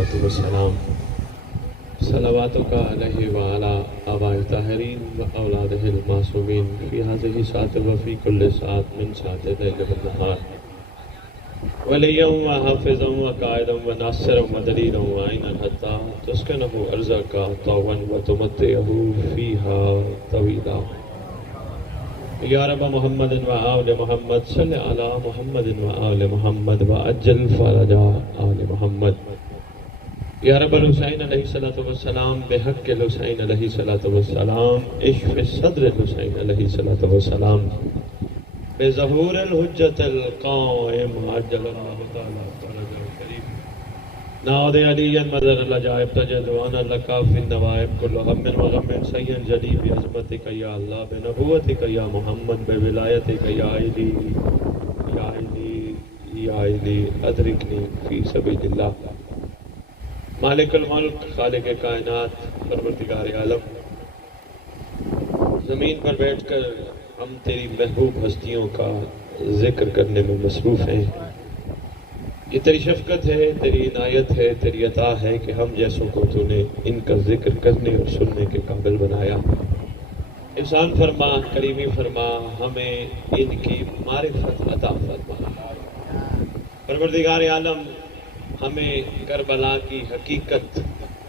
الصلاۃ والسلام صلواتک علیہ وعلی آباء الطاہرین واولادہ المعصومین فی ہذہ الساعۃ وفی کل ساعۃ من ساعات اللیل والنہار ولیا وحافظا وقائدا وناصرا ودلیلا وعینا حتی تسکنہ ارضک طوعا وتمتعہ فیہا طویلا یا رب محمد و آل محمد صلی علی محمد و آل محمد و عجل فرج آل محمد یا رب الحسین علیہ السلام بحق الحسین علیہ السلام اشف صدر الحسین علیہ السلام بظہور الحجت القائم عجل اللہ تعالی فرج الکریم ناد علی مدر العجائب تجدوانا لکا فی النوائب کل غم و غم سین جلی بعظمتک یا اللہ بنبوتک یا محمد بولایتک یا علی یا علی یا علی ادرکنی فی سبیل اللہ مالک الملک خالق کائنات پروردگار عالم زمین پر بیٹھ کر ہم تیری محبوب ہستیوں کا ذکر کرنے میں مصروف ہیں یہ تیری شفقت ہے تیری عنایت ہے تیری عطا ہے کہ ہم جیسوں کو تو نے ان کا ذکر کرنے اور سننے کے قابل بنایا احسان فرما کریمی فرما ہمیں ان کی معرفت عطا فرما پروردگار عالم ہمیں کربلا کی حقیقت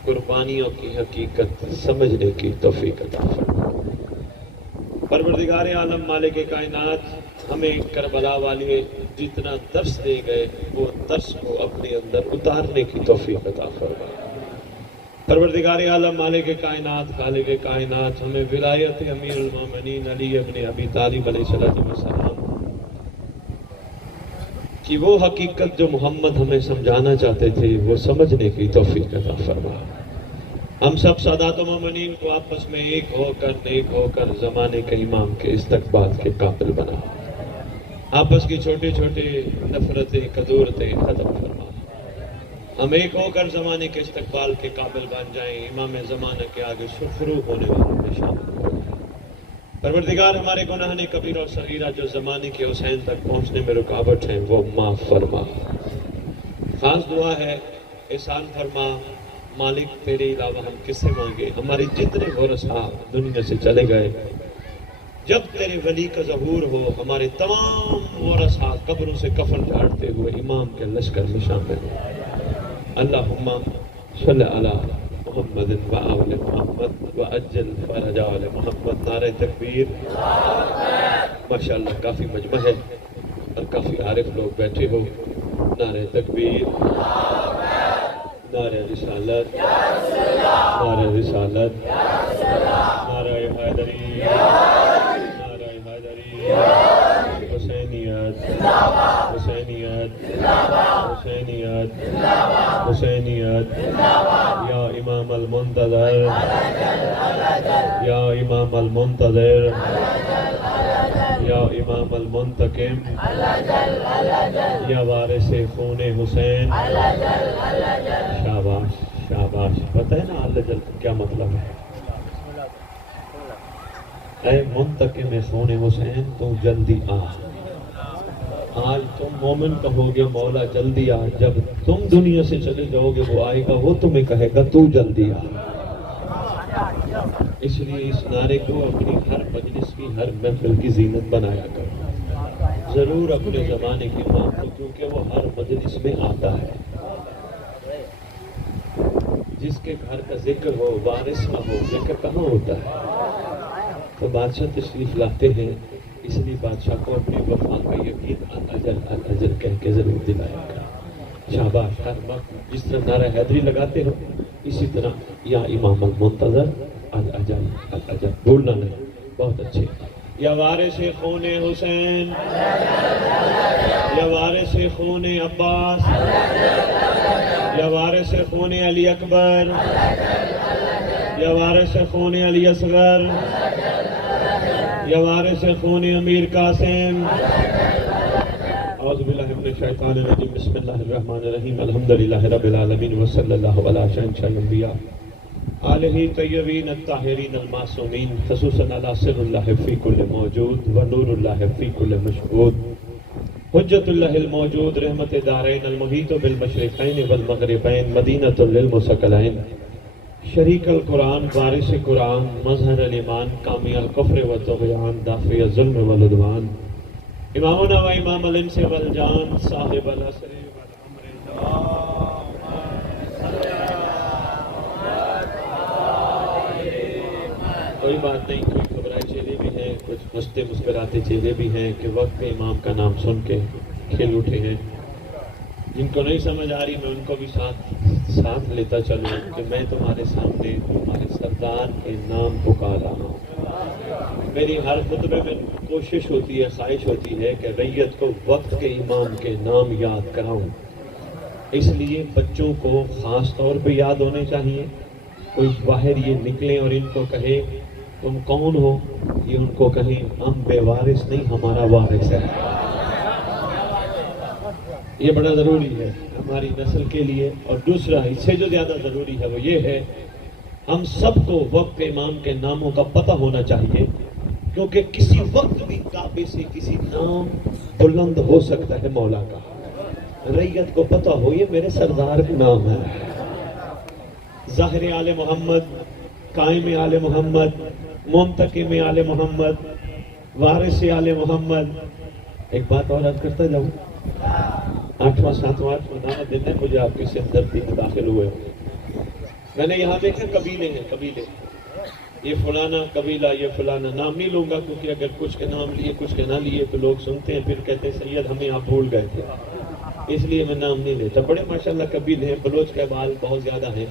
قربانیوں کی حقیقت سمجھنے کی توفیق عطا فرما پروردگار عالم مالک کائنات ہمیں کربلا والے جتنا درس دے گئے وہ درس کو اپنے اندر اتارنے کی توفیق عطا فرما پروردگار عالم مالک کائنات خالق کائنات ہمیں ولایت امیر المومنین علی ابن ابی طالب علیہ السلام کہ وہ حقیقت جو محمد ہمیں سمجھانا چاہتے تھے وہ سمجھنے کی توفیق عطا فرما ہم سب سادات و مومنین کو آپس میں ایک ہو کر نیک ہو کر زمانے کے امام کے استقبال کے قابل بنا آپس کی چھوٹے چھوٹے نفرتیں قدورتیں ختم فرما ہم ایک ہو کر زمانے کے استقبال کے قابل بن جائیں امام زمانہ کے آگے سرخرو ہونے والوں میں شامل ہو جائیں پروردگار ہمارے گناہ کبیرہ اور صغیرہ جو زمانے کے حسین تک پہنچنے میں رکاوٹ ہیں وہ معاف فرما خاص دعا ہے احسان فرما مالک تیرے علاوہ ہم کس سے مانگے ہمارے جتنے ورثاء دنیا سے چلے گئے جب تیرے ولی کا ظہور ہو ہمارے تمام ورثاء قبروں سے کفن جھاڑتے ہوئے امام کے لشکر میں شامل ہو اللہم صلی علی محمد و آل محمد و عجل فرج آل محمد نعرہ تکبیر ماشاءاللہ کافی مجمع ہے اور کافی عارف لوگ بیٹھے ہو نعرہ تکبیر نعرہ رسالت نعرہ رسالت نعرہ حیدری نعرہ حیدری حسینیت حسینیت حسینیت حسینیت یا امام المنتظر یا امام المنتظر یا امام المنتقم یا وارث خون حسین شاباش شاباش پتہ ہے نا اللہ جل کیا مطلب ہے اے منتقم خون حسین تو جلدی آ آج تم مومن کہو گے مولا جلدی آ جب تم دنیا سے چلے جاؤ گے وہ آئے گا وہ تمہیں کہے گا تو جلدی آ اس لیے اس نعرے کو اپنی ہر مجلس کی ہر محفل کی زینت بنایا کرو ضرور اپنے زمانے کی بات کو کیونکہ وہ ہر مجلس میں آتا ہے جس کے گھر کا ذکر ہو وارث نہ ہو ذکر کہاں ہوتا ہے تو بادشاہ تشریف لاتے ہیں اس لیے بادشاہ کو اپنی وفا کا یقین الاجل کہہ کے ضرور دلایا کرا شاباش ہر وقت جس طرح نعرہ حیدری لگاتے ہو اسی طرح یا امام المنتظر الاجل الاجل بھولنا نہیں بہت اچھے یا وارث خون حسین یا وارث خون عباس یا وارث خون علی اکبر یا وارث خون علی اصغر یا وارث خون امیر قاسم اعوذ باللہ من الشیطان الرجیم بسم اللہ الرحمن الرحیم الحمدللہ رب العالمین وصلی اللہ علی شہنشاہ الانبیاء آلہ طیبین الطاہرین المعصومین خصوصاً علی سر اللہ فی کل موجود و نور اللہ فی کل مشہود حجت اللہ الموجود رحمت دارین المحیط بالمشرقین والمغربین مدینۃ للمثقلین شریک القرآن وارث قرآن مظہر الایمان کامی الکفر والطغیان دافع الظلم والعدوان امامنا و امام الانس والجان صاحب العصر والامر کوئی بات نہیں، کوئی گھبرائے چہرے بھی ہیں، کچھ ہنستے مسکراتے چہرے بھی ہیں کہ وقت پہ امام کا نام سن کے کھل اٹھے ہیں۔ جن کو نہیں سمجھ آ رہی میں ان کو بھی ساتھ لیتا چلوں کہ میں تمہارے سامنے تمہارے سردار کے نام پکار رہا ہوں۔ میری ہر خطبے میں کوشش ہوتی ہے، خواہش ہوتی ہے کہ ریت کو وقت کے امام کے نام یاد کراؤں۔ اس لیے بچوں کو خاص طور پہ یاد ہونے چاہیے۔ کوئی باہر یہ نکلیں اور ان کو کہے تم کون ہو، یہ ان کو کہیں ہم بے وارث نہیں، ہمارا وارث ہے۔ یہ بڑا ضروری ہے ہماری نسل کے لیے۔ اور دوسرا اس سے جو زیادہ ضروری ہے وہ یہ ہے ہم سب کو وقت کے امام کے ناموں کا پتہ ہونا چاہیے، کیونکہ کسی وقت بھی کعبے سے کسی نام بلند ہو سکتا ہے مولا کا۔ ریت کو پتہ ہو یہ میرے سردار کا نام ہے، ظاہر آل محمد، قائم آل محمد، منتقم آل محمد، وارث آل محمد۔ ایک بات اور عرض کرتا جاؤں، 8واں 7واں دعوت دیتے ہیں مجھے آپ کے سندردی میں داخل ہوئے۔ میں نے یہاں دیکھا قبیلے ہیں، قبیلے، یہ فلانا قبیلہ، یہ فلانا، نام نہیں لوں گا کیونکہ اگر کچھ کے نام لیے کچھ کے نہ لیے تو لوگ سنتے ہیں پھر کہتے ہیں سید ہمیں آپ بھول گئے تھے، اس لیے میں نام نہیں لیتا۔ بڑے ماشاءاللہ قبیلے ہیں، بلوچ کے بال بہت زیادہ ہیں،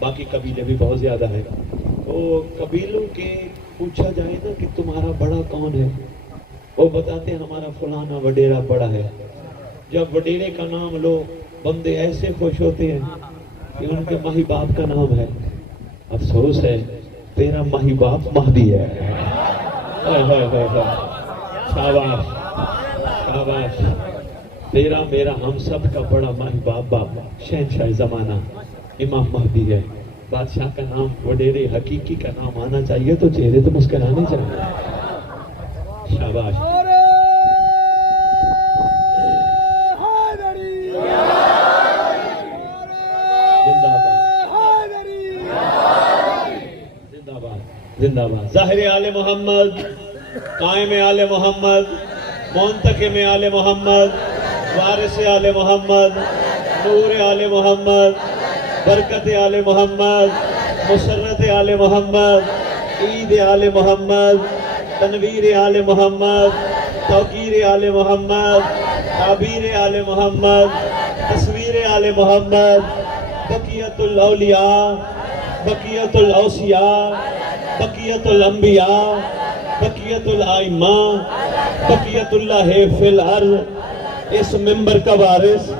باقی قبیلے بھی بہت زیادہ ہیں۔ تو قبیلوں کے پوچھا جائے نا کہ تمہارا بڑا کون ہے، وہ بتاتے ہیں ہمارا فلانا وڈیرا بڑا ہے۔ جب وڈیرے کا نام لو بندے ایسے خوش ہوتے ہیں کہ ان کے ماہی باپ کا نام ہے۔ افسوس ہے تیرا ماہی باپ مہدی ہے۔ شاباش شاباش، تیرا میرا ہم سب کا بڑا ماہی باپ شہنشاہ زمانہ امام مہدی ہے۔ بادشاہ کا نام وڈیرے حقیقی کا نام آنا چاہیے تو چہرے تو مسکرانے چاہیے۔ شاباش، زندہ باد۔ ظاہر آل محمد، قائم آل محمد، منتقم آل محمد، وارث آل محمد، نور آل محمد، برکت آل محمد، مسرت آل محمد، عید آل محمد، تنویر آل محمد، توقیر آل محمد، تعبیر آل محمد، تصویر آل محمد، بقیت الاولیاء، بقیت الاوصیاء، بقیت الانبیاء، بقیت الائمہ، بقیت اللہ فی الارض، اس منبر کا وارث،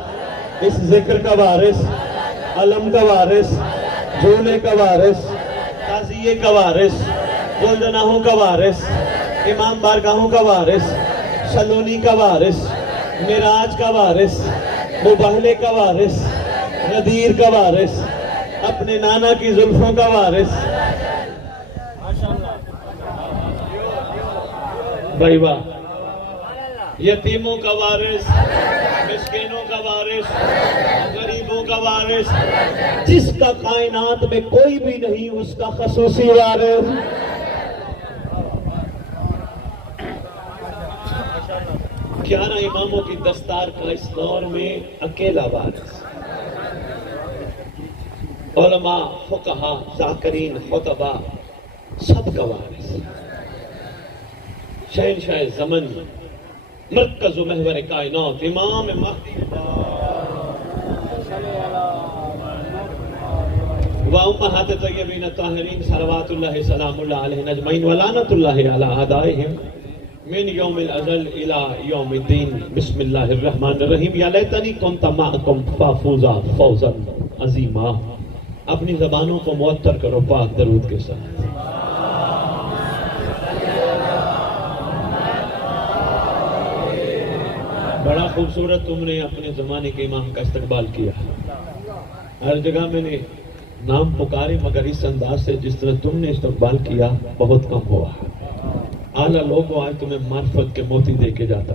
اس ذکر کا وارث، علم کا وارث، جھولے کا وارث، تعزیے کا وارث، گلدناہوں کا وارث، امام بارگاہوں کا وارث، سلونی کا وارث، معراج کا وارث، مباہلے کا وارث، نذیر کا وارث، اپنے نانا کی زلفوں کا وارث۔ بھائی واہ، یتیموں کا وارث، مسکینوں کا وارث، غریبوں کا وارث، جس کا کائنات میں کوئی بھی نہیں اس کا خصوصی وارث۔ گیارہ اماموں کی دستار کا اس دور میں اکیلا وارث۔ علماء، فقہاء، ذاکرین، خطباء، سب کا وارث، شہنشاہ زمن، مرکز و محور کائنات، امام مہدی و امہات طیبین طاہرین صلوات اللہ سلام اللہ علیہ اجمعین ولعنت اللہ علی اعدائہم من یوم الازل الی یوم الدین۔ بسم اللہ الرحمن الرحیم۔ یا لیتنی کنت معکم فافوزا فوزا عظیما۔ اپنی زبانوں کو معطر کرو پاک درود کے ساتھ۔ بڑا خوبصورت تم نے اپنے زمانے کے امام کا استقبال کیا۔ ہر جگہ میں نے نام پکارے مگر اس انداز سے جس طرح تم نے استقبال کیا بہت کم ہوا۔ اعلیٰ لوگوں آج تمہیں معرفت کے موتی دے کے جاتا،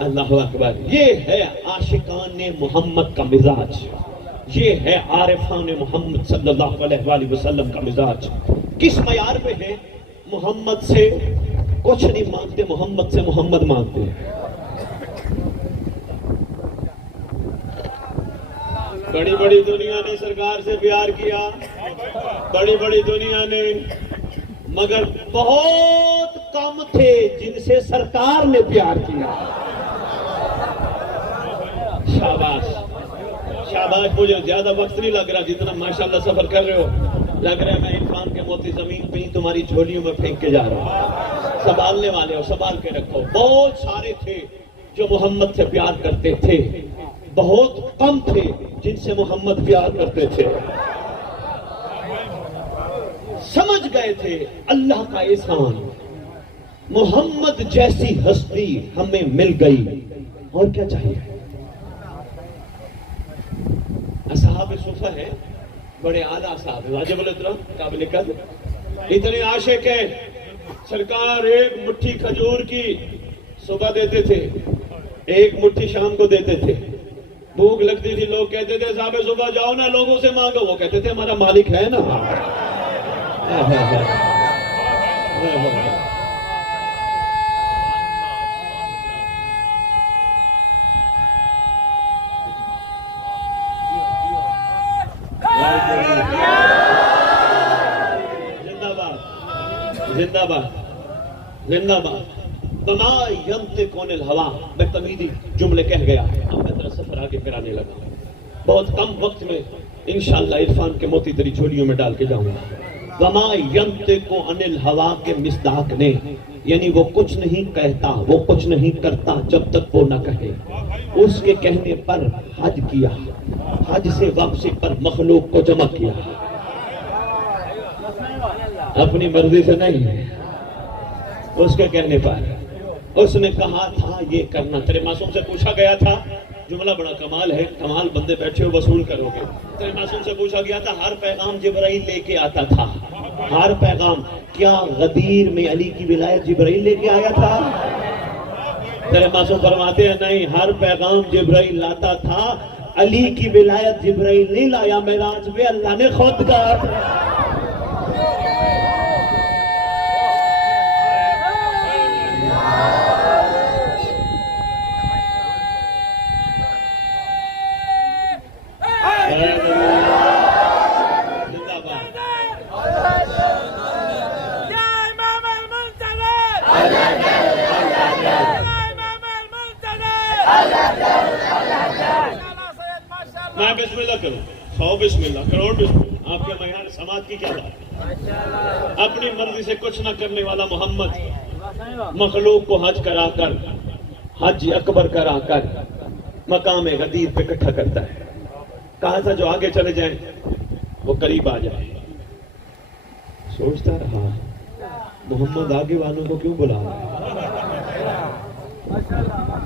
اللہ اکبر. یہ ہے عاشقان محمد کا مزاج، یہ ہے عارفان محمد صلی اللہ علیہ وآلہ وسلم کا مزاج. کس معیار پہ ہے؟ محمد سے کچھ نہیں مانگتے، محمد سے محمد مانگتے ہیں. بڑی بڑی دنیا نے سرکار سے پیار کیا، بڑی بڑی دنیا نے، مگر بہت کم تھے جن سے سرکار نے پیار کیا. شاباش شاباش. مجھے زیادہ وقت نہیں لگ رہا، جتنا ماشاءاللہ سفر کر رہے ہو لگ رہا ہے میں عرفان کے موتی زمین پہ ہی تمہاری جھولیوں میں پھینک کے جا رہا ہوں. سنبھالنے والے ہو، سنبھال کے رکھو. بہت سارے تھے جو محمد سے پیار کرتے تھے، بہت کم تھے جن سے محمد پیار کرتے تھے. سمجھ گئے تھے اللہ کا احسان، محمد جیسی ہستی ہمیں مل گئی، اور کیا چاہیے. اصحاب صفہ ہے، بڑے اعلیٰ صاحب ہیں، واجب الاحترام، قابل قدر، اتنے عاشق ہیں. سرکار ایک مٹھی کھجور کی صبح دیتے تھے، ایک مٹھی شام کو دیتے تھے. بھوک لگتی تھی، لوگ کہتے تھے صاحب صبح جاؤ نا لوگوں سے مانگو، وہ کہتے تھے ہمارا مالک ہے نا. زندہ باد زندہ باد. وما ينطق عن الهوى، میں تمیدی جملے کہہ گیا. اب میں ذرا سفر آگے کرانے لگا. بہت کم وقت میں انشاءاللہ عرفان کے موتی تیری جھولیوں میں ڈال کے جاؤں گا. وما ينطق عن الهوى کے مصداق نے، یعنی وہ کچھ نہیں کہتا، وہ کچھ نہیں کرتا جب تک وہ نہ کہے. اس کے کہنے پر حج کیا، حج سے واپسی پر مخلوق کو جمع کیا. اپنی مرضی سے نہیں، اس کے کہنے پر. اس نے کہا تھا یہ کرنا. تیرے معصوم سے پوچھا گیا تھا، جملہ بڑا کمال ہے، کمال بندے بیٹھے ہو وصول کرو گے. تیرے معصوم سے پوچھا گیا تھا ہر پیغام جبرائیل لے کے آتا تھا، ہر پیغام. کیا غدیر میں علی کی ولایت جبرائیل لے کے آیا تھا؟ تیرے معصوم فرماتے ہیں نہیں، ہر پیغام جبرائیل لاتا تھا، علی کی ولایت جبرائیل نہیں لایا. معراج میں اللہ نے خود کہا. میں بسم اللہ کروں، 100 بسم اللہ، کروڑ بسم اللہ. آپ کے معیار سماعت کی کیا بات؟ اپنی مرضی سے کچھ نہ کرنے والا محمد مخلوق کو حج کرا کر، حج اکبر کرا کر مقام غدیر پہ اکٹھا کرتا ہے. کہا تھا جو آگے چلے جائیں وہ قریب آ جائے. سوچتا رہا محمد آگے والوں کو کیوں بلا رہا ہے.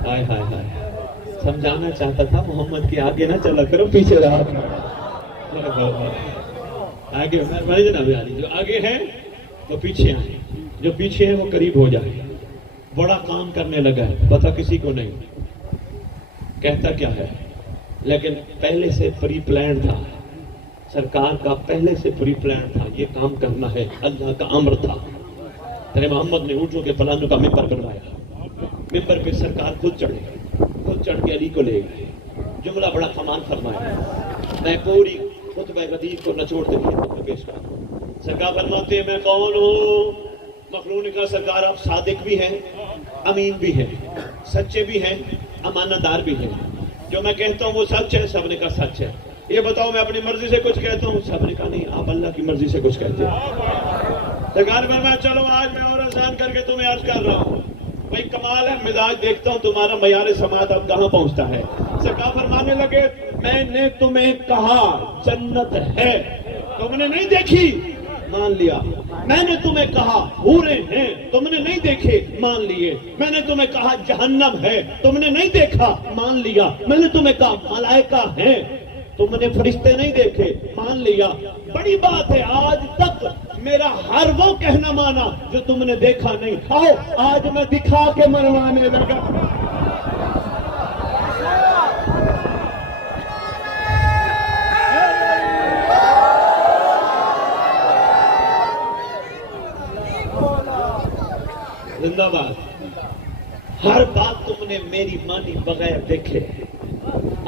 ہائے ہائے ہائے. سمجھانا چاہتا تھا محمد کی آگے نہ چلا کرو، پیچھے رہا. آگے جناب علی، جو آگے ہے تو پیچھے آئے، جو پیچھے ہے وہ قریب ہو جائے. بڑا کام کرنے لگا ہے، پتہ کسی کو نہیں کہتا کیا ہے، لیکن پہلے سے پری پلان تھا. سرکار کا پہلے سے پری پلان تھا، یہ کام کرنا ہے، اللہ کا امر تھا. تیرے محمد نے اونٹوں کے پلانوں کا ممبر بنوایا. ممبر پہ سرکار خود چڑھے، خود چڑھ کے علی کو لے گئے. جملہ بڑا کمال فرمایا. میں پوری خطبہ غدیر کو نچوڑتے ہوئے پیش کرتا ہوں. سرکار فرماتے ہیں میں کون ہوں؟ مخلوق نے کہا سرکار آپ صادق بھی ہیں، امین بھی ہیں، سچے بھی ہیں، امانت دار بھی ہیں. جو میں کہتا ہوں وہ سچ ہے. سب نے کہا سچ ہے. یہ بتاؤ میں اپنی مرضی سے کچھ کہتا ہوں؟ سب نے کہا نہیں، آپ اللہ کی مرضی سے کچھ کہتے ہیں. سرکار فرمایا چلو آج میں اور آسان کر کے تمہیں عرض کر رہا ہوں. بھائی کمال ہے، مزاج دیکھتا ہوں تمہارا معیار سماعت اب کہاں پہنچتا ہے. سرکار فرمانے لگے میں نے تمہیں کہا جنت ہے، تم نے نہیں دیکھی، مان لیا. میں نے تمہیں کہا حوریں ہیں، تم نے نہیں دیکھے، مان لیے. میں نے تمہیں کہا جہنم ہے، تم نے نہیں دیکھا، مان لیا. میں نے تمہیں کہا ملائکہ ہیں، تم نے فرشتے نہیں دیکھے، مان لیا. بڑی بات ہے، آج تک میرا ہر وہ کہنا مانا جو تم نے دیکھا نہیں. آؤ آج میں دکھا کے منوانے لگا. زندہ باد. ہر بات تم نے میری مانی بغیر دیکھے،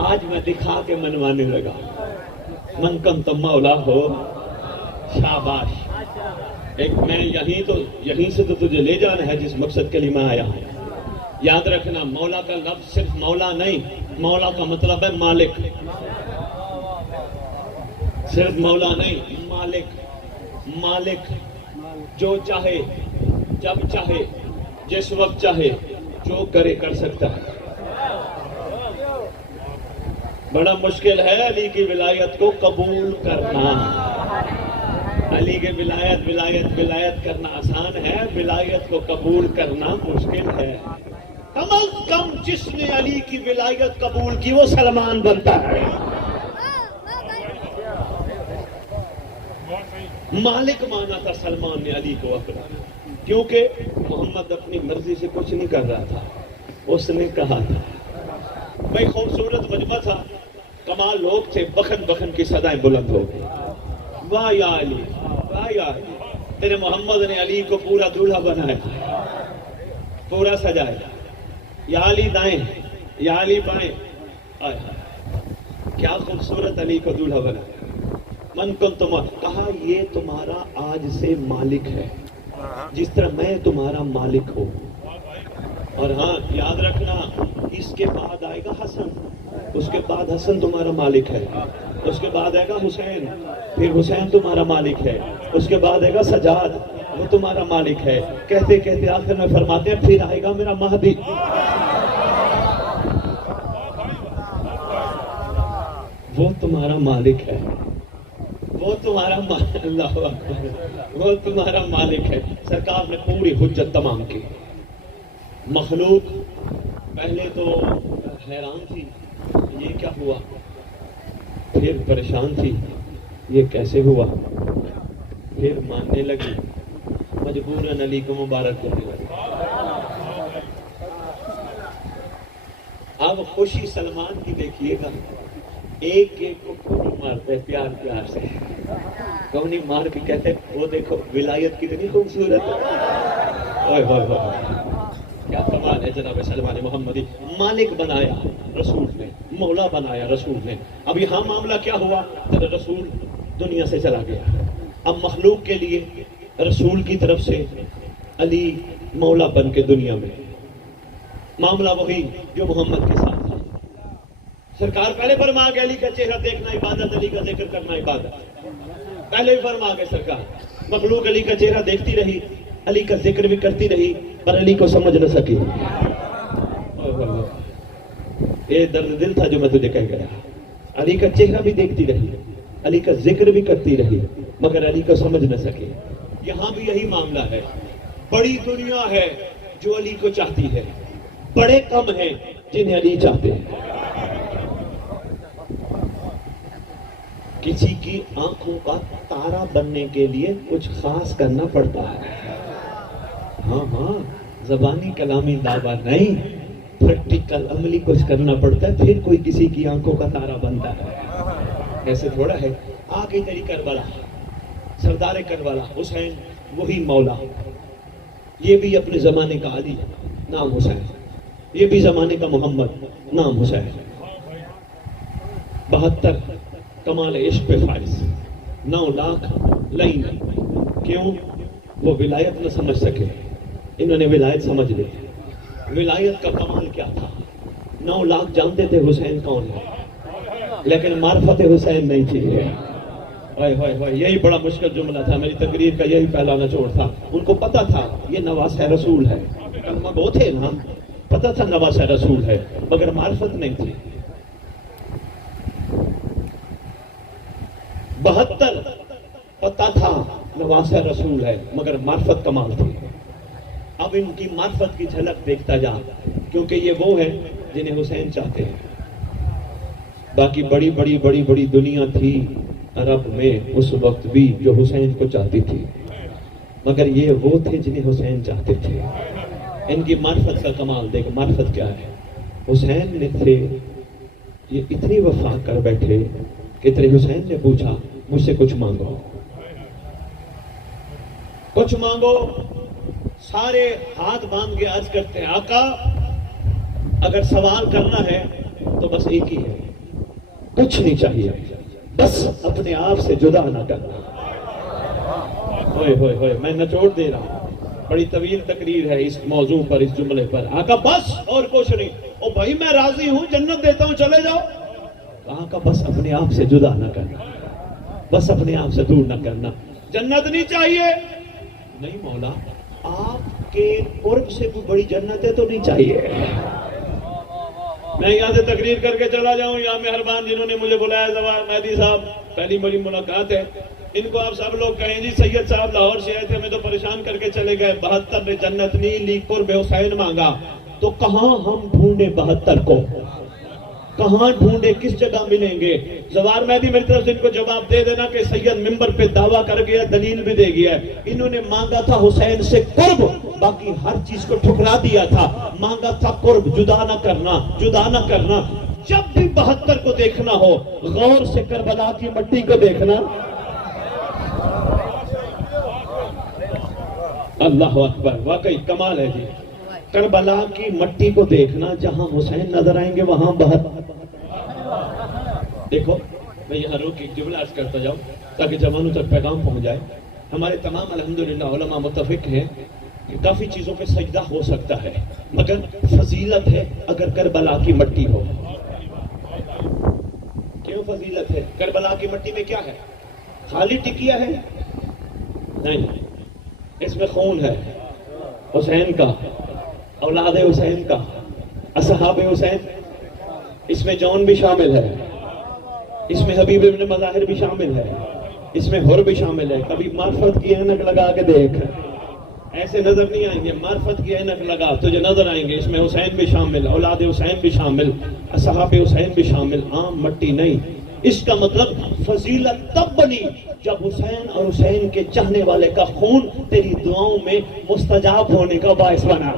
آج میں دکھا کے منوانے لگا. من کم تم مولا ہو، شاباش. ایک میں یہیں سے تو تجھے لے جانا ہے جس مقصد کے لیے میں آیا ہوں. یاد رکھنا، مولا کا لفظ صرف مولا نہیں، مولا کا مطلب ہے مالک. صرف مولا نہیں، مالک. مالک جو چاہے جب چاہے جس وقت چاہے جو کرے کر سکتا ہے. بڑا مشکل ہے علی کی ولایت کو قبول کرنا. علی کے ولایت کرنا آسان ہے، ولایت کو قبول کرنا مشکل ہے. کم از کم جس نے علی کی ولایت قبول کی وہ سلمان بنتا ہے. مالک مانا تھا سلمان نے علی کو اپنا، کیونکہ محمد اپنی مرضی سے کچھ نہیں کر رہا تھا. اس نے کہا تھا، بھائی خوبصورت مجمع تھا، کمال لوگ تھے، بخن بخن کی صدائیں بلند ہو گئی. واہ یا علی، واہ یا علی. تیرے محمد نے علی کو پورا دولہا بنایا، پورا سجایا. یا علی دائیں، یا علی بائیں. کیا خوبصورت علی کو دولہا بنایا. من کم تم، کہا یہ تمہارا آج سے مالک ہے جس طرح میں تمہارا مالک ہوں. اور ہاں یاد رکھنا، اس کے بعد آئے گا حسن، اس کے بعد حسن تمہارا مالک ہے، اس کے بعد آئے گا حسین، پھر حسین تمہارا مالک ہے، اس کے بعد آئے گا سجاد، وہ تمہارا مالک ہے. کہتے کہتے آخر میں فرماتے ہیں پھر آئے گا میرا مہدی. وہ تمہارا مالک ہے، وہ تمہارا اللہ اکبر، وہ تمہارا مالک ہے. سرکار نے پوری حجت تمام کی. مخلوق پہلے تو حیران تھی، یہ کیا ہوا، پھر پریشان تھی، یہ کیسے ہوا، پھر ماننے لگی، مجبوراً علی کو مبارک کرنے لگی. اب خوشی سلمان کی دیکھیے گا، ایک ایک کو کونی مارتے ہیں پیار پیار سے، کونی مار کے کہتے ہیں وہ دیکھو ولایت کتنی خوبصورت ہے. کیا کمال ہے جناب سلمان محمدی. مالک بنایا رسول نے، مولا بنایا رسول نے. اب یہاں معاملہ کیا ہوا، رسول دنیا سے چلا گیا. اب مخلوق کے لیے رسول کی طرف سے علی مولا بن کے دنیا میں. معاملہ وہی جو محمد کے ساتھ تھا. سرکار پہلے فرما گئے علی کا چہرہ دیکھنا عبادت، علی کا ذکر کرنا عبادت. پہلے ہی فرما گئے سرکار. مخلوق علی کا چہرہ دیکھتی رہی، علی کا ذکر بھی کرتی رہی، پر علی کو سمجھ نہ سکی. یہ درد دل تھا جو میں تجھے کہہ گیا. علی کا چہرہ بھی دیکھتی رہی، علی کا ذکر بھی کرتی رہی، مگر علی کو سمجھ نہ سکے. یہاں بھی یہی معاملہ ہے. بڑی دنیا ہے جو علی کو چاہتی ہے، بڑے کم ہیں جنہیں علی چاہتے ہیں. کسی کی آنکھوں کا تارا بننے کے لیے کچھ خاص کرنا پڑتا ہے. ہاں زبانی کلامی دعویٰ نہیں، پریکٹیکل عملی کچھ کرنا پڑتا ہے، پھر کوئی کسی کی آنکھوں کا تارا بنتا ہے. ایسے تھوڑا ہے. آگے تیری کربلا، سردار کربلا حسین وہی مولا. یہ بھی اپنے زمانے کا علی، نام حسین. یہ بھی زمانے کا محمد، نام حسین. 72 کمال عشق پہ فائز، 9 لاکھ لائن. کیوں؟ وہ ولایت نہ سمجھ سکے، انہوں نے ولایت سمجھ لی. ولایت کا کمال کیا تھا؟ 9 لاکھ جانتے تھے حسین کون ہے، لیکن معرفت حسین نہیں تھی. یہی بڑا مشکل جملہ تھا میری تقریر کا، یہی پہلا نچوڑ تھا. ان کو پتا تھا یہ نواسہ رسول ہے، کلمہ گو تھے نا، پتا تھا نواسہ رسول ہے، مگر معرفت نہیں تھی. 72 پتا تھا نواسہ رسول ہے، مگر معرفت کمال تھی. اب ان کی معرفت کی جھلک دیکھتا جا، کیونکہ یہ وہ ہیں جنہیں حسین چاہتے ہیں. باقی بڑی بڑی بڑی بڑی دنیا تھی عرب میں اس وقت بھی جو حسین کو چاہتی تھی، مگر یہ وہ تھے جنہیں حسین چاہتے تھے. ان کی معرفت کا کمال دیکھ. معرفت کیا ہے؟ حسین نے تھے یہ اتنی وفا کر بیٹھے کہ تیرے حسین نے پوچھا مجھ سے کچھ مانگو، کچھ مانگو. سارے ہاتھ باندھ کے عرض کرتے ہیں آقا اگر سوال کرنا ہے تو بس ایک ہی ہے، کچھ نہیں چاہیے، بس اپنے آپ سے جدا نہ کرنا۔ ہوئے ہوئے ہوئے، میں نچوڑ دے رہا ہوں، بڑی طویل تقریر ہے اس موضوع پر، اس جملے پر۔ آقا بس اور کچھ نہیں۔ او بھائی میں راضی ہوں، جنت دیتا ہوں، چلے جاؤ۔ آقا بس اپنے آپ سے جدا نہ کرنا، بس اپنے آپ سے دور نہ کرنا۔ جنت نہیں چاہیے؟ نہیں مولا، آپ کے قرب سے کوئی بڑی جنت ہے تو نہیں چاہیے۔ میں یہاں سے تقریر کر کے چلا جاؤں، یا مہربان جنہوں نے مجھے بلایا زوار مہدی صاحب، پہلی بڑی ملاقات ہے، ان کو آپ سب لوگ کہیں جی سید صاحب لاہور سے آئے تھے، ہمیں تو پریشان کر کے چلے گئے، 72 میں جنت نہیں لی، قرب حسین مانگا، تو کہاں ہم ڈھونڈے 72 کو؟ کہاں ڈھونڈے؟ کس جگہ ملیں گے؟ زوار مہدی میری طرف سے ان کو جواب دے دینا کہ سید ممبر پہ دعویٰ کر گیا، دلیل بھی دے گیا ہے، انہوں نے مانگا تھا حسین سے قرب، باقی ہر چیز کو ٹھکرا دیا تھا، مانگا تھا قرب، جدا نہ کرنا، جدا نہ کرنا۔ جب بھی 72 کو دیکھنا ہو غور سے کربلا کی مٹی کو دیکھنا۔ اللہ اکبر، واقعی کمال ہے جی۔ کربلا کی مٹی کو دیکھنا، جہاں حسین نظر آئیں گے وہاں دیکھو، میں یہاں روک ایک جملہ عرض کرتا جاؤں تاکہ جوانوں تک پیغام پہنچ جائے۔ ہمارے تمام الحمدللہ علماء متفق ہیں کہ کافی چیزوں پہ سجدہ ہو سکتا ہے، مگر فضیلت ہے اگر کربلا کی مٹی ہو۔ کیوں فضیلت ہے؟ کربلا کی مٹی میں کیا ہے؟ خالی ٹکیا ہے؟ نہیں، اس میں خون ہے حسین کا، اولاد حسین کا، اصحاب حسین، اس میں جون بھی شامل ہے، اس میں حبیب ابن مظاہر بھی شامل ہے، اس میں حر بھی شامل ہے۔ کبھی معرفت کی اینک لگا کے دیکھ، ایسے نظر نہیں آئیں گے، معرفت کی اینک لگا تجھے نظر آئیں گے۔ اس میں حسین بھی شامل، اولاد حسین بھی شامل، اصحاب حسین بھی شامل، عام مٹی نہیں۔ اس کا مطلب فضیلت تب بنی جب حسین اور حسین کے چاہنے والے کا خون تیری دعاؤں میں مستجاب ہونے کا باعث بنا۔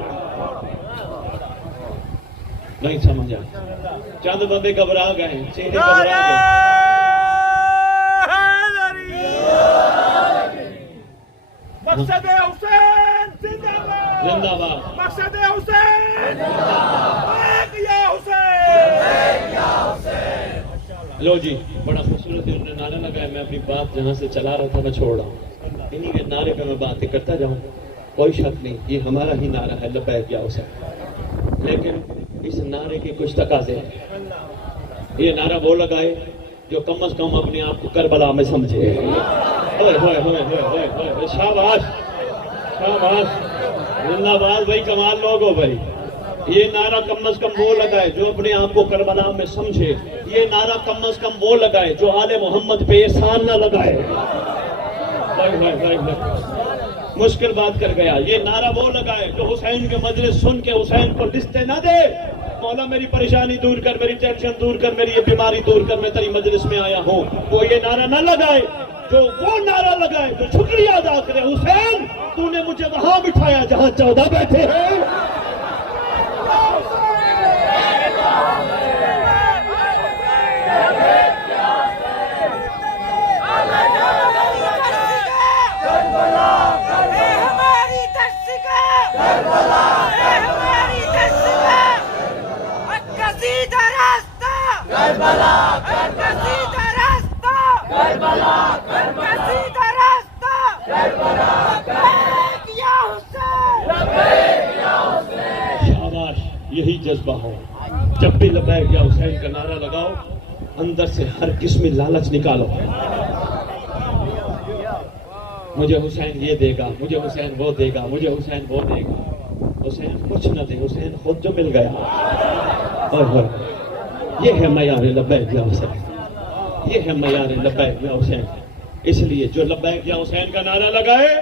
نہیں سمجھا؟ چند بندے گھبرا گئے، چہرے گھبرا گئے۔ مقصد حسین زندہ باد، زندہ باد، مقصد حسین زندہ باد، یا حسین، یا حسین۔ لو جی، بڑا خوبصورت انہوں نے نعرہ لگایا، میں اپنی بات جہاں سے چلا رہا تھا میں چھوڑ رہا ہوں، انہی کے نعرے پہ میں باتیں کرتا جاؤں، کوئی شک نہیں یہ ہمارا ہی نعرہ ہے لبیک یا حسین، لیکن اس نعرے کے کچھ تقاضے ہیں۔ یہ نعرہ وہ لگائے جو کم از کم اپنے آپ کو کربلا میں سمجھے۔ شاباش شاباش، زندہ باد بھائی، کمال لوگ ہو بھائی۔ یہ نعرہ کم از کم وہ لگائے جو اپنے آپ کو کربلا میں سمجھے، یہ نعرہ کم از کم وہ لگائے جو آل محمد پہ احسان نہ لگائے۔ مشکل بات کر گیا، یہ نعرہ وہ لگائے جو حسین کے مجلس سن کے حسین کو ڈستے نہ دے، مولا میری پریشانی دور کر، میری ٹینشن دور کر، میری یہ بیماری دور کر، میں تیری مجلس میں آیا ہوں، وہ یہ نعرہ نہ لگائے، جو وہ نعرہ لگائے جو شکریہ ادا کرے، حسین تو نے مجھے وہاں بٹھایا جہاں 14 بیٹھے ہیں۔ شاباش، یہی جذبہ ہو، جب بھی لبیک یا حسین کا نعرہ لگاؤ اندر سے ہر قسم لالچ نکالو، مجھے حسین یہ دے گا، مجھے حسین وہ دے گا، مجھے حسین وہ دے گا۔ حسین کچھ نہ دے، حسین خود جو مل گیا۔ یہ ہے معیار لبیک یا حسین، یہ ہے معیار لبیک یا حسین۔ اس لیے جو لبیک یا حسین کا نعرہ لگائے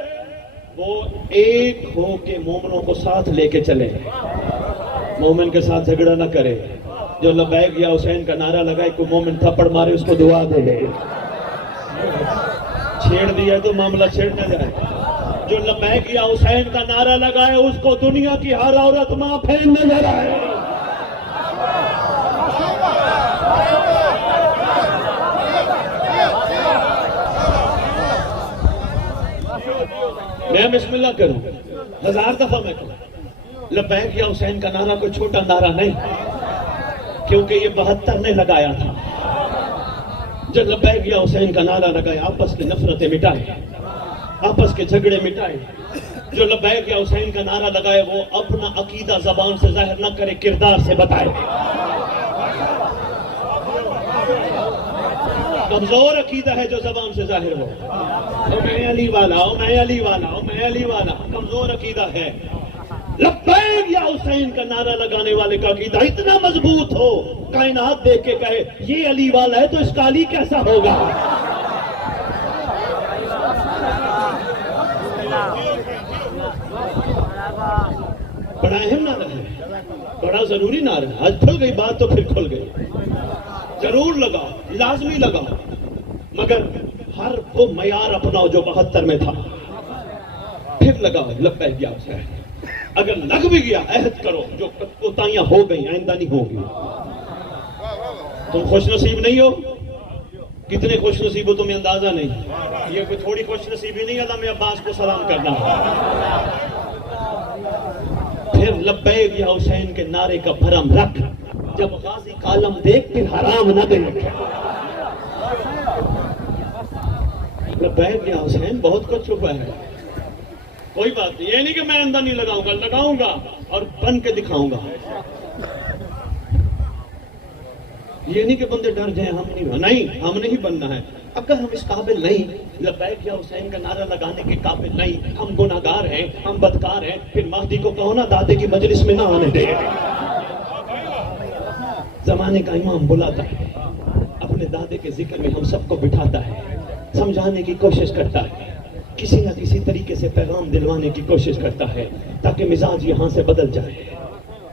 وہ ایک ہو کے مومنوں کو ساتھ لے کے چلے، مومن کے ساتھ جھگڑا نہ کرے۔ جو لبیک یا حسین کا نعرہ لگائے کوئی مومن تھپڑ مارے اس کو دعا دے لے، چھیڑ دیا تو معاملہ چھیڑ نہ جائے۔ جو لبیک یا حسین کا نعرہ لگائے اس کو دنیا کی ہر عورت ماں پھین نظر آئے۔ میں بسم اللہ کروں، 1000 دفعہ میں کہوں لبیک یا حسین کا نعرہ کوئی چھوٹا نعرہ نہیں، کیونکہ یہ 72 نے لگایا تھا۔ جو لبیک یا حسین کا نعرہ لگایا، آپس کی نفرتیں مٹائے، آپس کے جھگڑے مٹائے۔ جو لبیک یا حسین کا نعرہ لگائے وہ اپنا عقیدہ زبان سے ظاہر نہ کرے، کردار سے بتائے۔ کمزور عقیدہ ہے جو زبان سے ظاہر ہو، میں علی والا ہوں، میں علی والا ہوں، میں علی والا، کمزور عقیدہ ہے۔ لبیک یا حسین کا نعرہ لگانے والے کا عقیدہ اتنا مضبوط ہو، کائنات دیکھ کے کہے یہ علی والا ہے تو اس کا علی کیسا ہوگا۔ بڑا اہم نعرہ ہے، بڑا ضروری نعرہ ہے۔ آج کھل گئی بات تو پھر کھل گئی، ضرور لگاؤ، لازمی لگاؤ، مگر ہر وہ معیار اپناؤ جو 72 میں تھا، پھر لگاؤ لبیک یا حسین۔ اگر لگ بھی گیا عہد کرو جو کوتاہیاں ہو گئی آئندہ نہیں ہوگی۔ تم خوش نصیب نہیں ہو، کتنے خوش نصیب ہو تمہیں اندازہ نہیں، یہ کوئی تھوڑی خوش نصیبی نہیں علامہ عباس کو سلام کرنا۔ پھر لبیک یا حسین کے نعرے کا بھرم رکھ، جب غازی کا علم دیکھ پھر حرام نہ دیکھ۔ لبیک یا حسین بہت کچھ چھپا ہے، کوئی بات نہیں، یہ نہیں کہ میں اندر نہیں لگاؤں گا، لگاؤں گا اور بن کے دکھاؤں گا۔ یہ نہیں کہ بندے ڈر جائیں نہیں، ہم نہیں بننا ہے۔ اگر ہم اس قابل نہیں، لبیک یا حسین کا نعرہ لگانے کے قابل نہیں، ہم گناہگار ہیں، ہم بدکار ہیں، پھر مہدی کو کہو نا دادے کی مجلس میں نہ آنے دے۔ زمانے کا امام بلاتا ہے، اپنے دادے کے ذکر میں ہم سب کو بٹھاتا ہے، سمجھانے کی کوشش کرتا ہے، کسی نہ کسی طریقے سے پیغام دلوانے کی کوشش کرتا ہے تاکہ مزاج یہاں سے بدل جائے،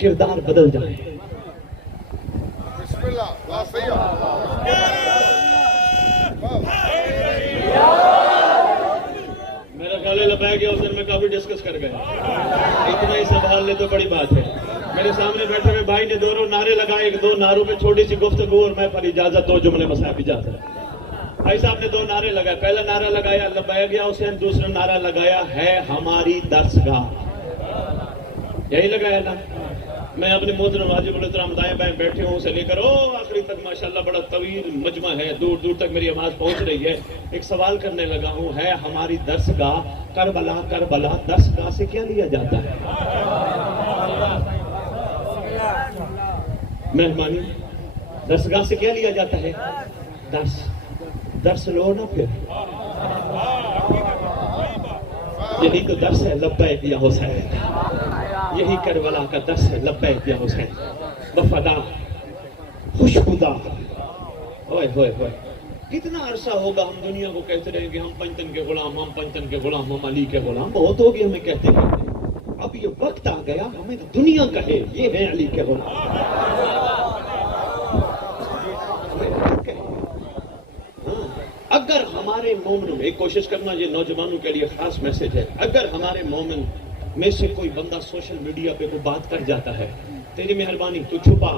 کردار بدل جائے۔ بسم اللہ، بات صحیح ہے۔ میرا خیال ہے لبیک یا حسین میں کافی ڈسکس کر گئے، اتنا ہی سنبھال لے تو بڑی بات ہے۔ میرے سامنے بیٹھے ہوئے بھائی نے 2 نعرے لگائے، 2 نعروں پہ چھوٹی سی گفتگو اور میں پر اجازت 2 جملے مصاحب اجازت۔ بھائی صاحب نے 2 نعرے لگائے، پہلا نعرہ لگایا لبیک یا حسین، دوسرا نعرہ لگایا ہے ہماری درسگاہ، یہی لگایا نا۔ میں اپنے محترم واجب الحترام دائیں بائیں بیٹھے ہوں سے لے کر آخری تک ماشاءاللہ بڑا طویل مجمع ہے، دور دور تک میری آواز پہنچ رہی ہے، ایک سوال کرنے لگا ہوں، ہے ہماری درسگاہ کربلا، کربلا درسگاہ سے کیا لیا جاتا ہے؟ مہربانی، درسگاہ سے کیا لیا جاتا ہے؟ درس لو نا پھر، یہی تو درس ہے لبیک یا حسین، یہی کربلا کا درس ہے لبیک یا حسین۔ وفادار، خوشبودہ، ہوئے ہوئے ہوئے، کتنا عرصہ ہوگا ہم دنیا کو کہتے رہیں گے ہم پنجتن کے غلام، ہم پنجتن کے غلام، ہم علی کے غلام، بہت ہوگی ہمیں کہتے کہتے۔ اب یہ وقت آ گیا ہمیں دنیا کہے یہ ہیں علی کے غلام۔ اگر ہمارے مومنوں، ایک کوشش کرنا، یہ نوجوانوں کے لیے خاص میسج ہے، اگر ہمارے مومن میں سے کوئی بندہ سوشل میڈیا پہ کوئی بات کر جاتا ہے، تیری مہربانی تو چھپا،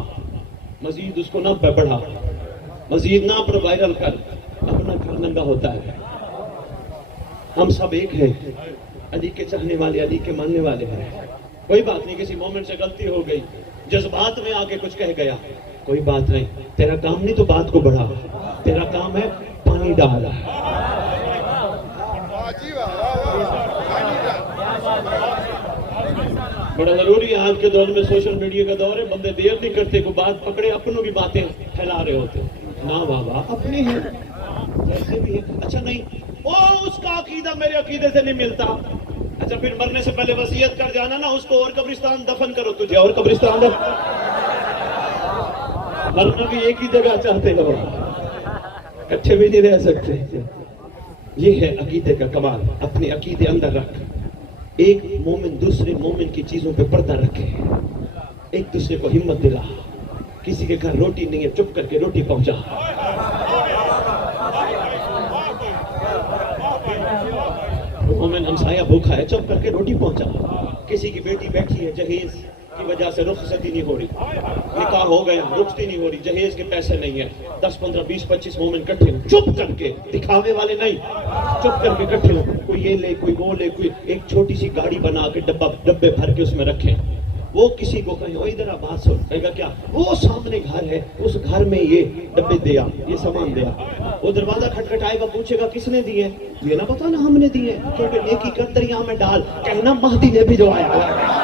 مزید اس کو نہ بڑھا، مزید نہ پر وائرل کر، اپنا گھر ننگا ہوتا ہے۔ ہم سب ایک ہیں، علی کے چاہنے والے، علی کے ماننے والے ہیں، کوئی بات نہیں، کسی مومنٹ سے غلطی ہو گئی، جذبات میں آ کے کچھ کہہ گیا، کوئی بات نہیں، تیرا کام نہیں تو بات کو بڑھا، تیرا کام ہے پانی ڈالا۔ بڑا ضروری ہے، آج کے دور میں سوشل میڈیا کا دور ہے، بندے دیر نہیں کرتے، کوئی بات پکڑے اپنوں کی باتیں پھیلا رہے ہوتے، نہ بابا اپنے ہیں جیسے بھی ہیں۔ اچھا نہیں، اس کا عقیدہ میرے عقیدے سے نہیں ملتا، اچھا پھر مرنے سے پہلے وصیت کر جانا نا، اس کو اور قبرستان دفن کرو، تجھے اور قبرستان دفن، مرنا بھی ایک ہی جگہ چاہتے ہو، اچھے بھی نہیں رہ سکتے۔ یہ ہے عقیدے کا کمال، اپنے عقیدے اندر رکھ، ایک مومن دوسرے مومن کی چیزوں پہ پردہ رکھے، ایک دوسرے کو ہمت دلا، کسی کے گھر روٹی نہیں ہے چپ کر کے روٹی پہنچا، مومن ہمسایہ بھوکا ہے چپ کر کے روٹی پہنچا، کسی کی بیٹی بیٹھی ہے جہیز کی وجہ سے رخصتی نہیں ہو رہی، نکاح ہو گیا رخصتی نہیں ہو رہی، جہیز کے پیسے نہیں ہیں، 10 15 20 25 مومن کٹھے ہوں چپ کر کے، دکھاوے والے نہیں، چپ کر کے کٹھے ہوں، کوئی یہ لے کوئی وہ لے، کوئی ایک چھوٹی سی گاڑی بنا کے ڈبے بھر کے اس میں رکھیں، وہ کسی کو کہیں وہ ادھر بات سن، کہے گا کیا وہ سامنے گھر ہے اس گھر میں یہ ڈبے دیا یہ سامان دیا، وہ دروازہ کھٹکھٹائے گا پوچھے گا کس نے دیے، یہ نہ پتا نا ہم نے دیے، کیونکہ نیکی کر دریا میں ڈال، کہنا مہدی نے بھی جو آیا ہے۔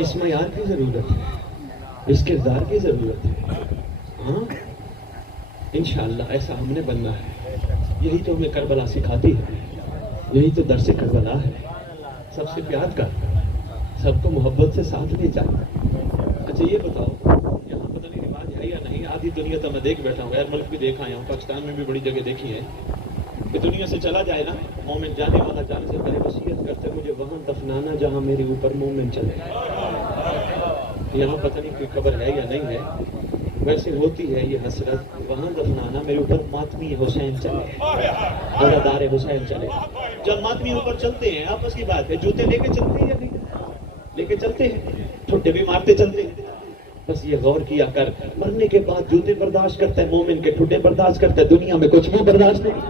اس معیار کی ضرورت ہے، اس کردار کی ضرورت ہے، ہاں انشاءاللہ ایسا ہم نے بننا ہے، یہی تو ہمیں کربلا سکھاتی ہے، یہی تو درس کربلا ہے، سب سے پیار کر، سب کو محبت سے ساتھ لے جا۔ اچھا یہ بتاؤ یہاں پتہ نہیں رواج ہے یا نہیں، آدھی دنیا تو میں دیکھ بیٹھا ہوں، غیر ملک بھی دیکھا آیا ہوں، پاکستان میں بھی بڑی جگہ دیکھی ہے کہ دنیا سے چلا جائے نا مومن، جانے والا جانے سے پہلے وصیت کرتے مجھے وہاں دفنانا جہاں میرے اوپر مومن چلے۔ یہاں پتہ نہیں کوئی قبر ہے یا نہیں ہے، ویسے ہوتی ہے یہ حسرت، وہاں دفنانا میرے اوپر ماتمی حسین چلے، عزادار حسین چلے۔ جب ماتمی اوپر چلتے ہیں آپس کی بات ہے، جوتے لے کے چلتے ہیں یا نہیں لے کے چلتے ہیں، ٹھٹے بھی مارتے چلتے ہیں، بس یہ غور کیا کر مرنے کے بعد جوتے برداشت کرتا ہے مومن کے، ٹھٹے برداشت کرتا ہے، دنیا میں کچھ بھی برداشت نہیں،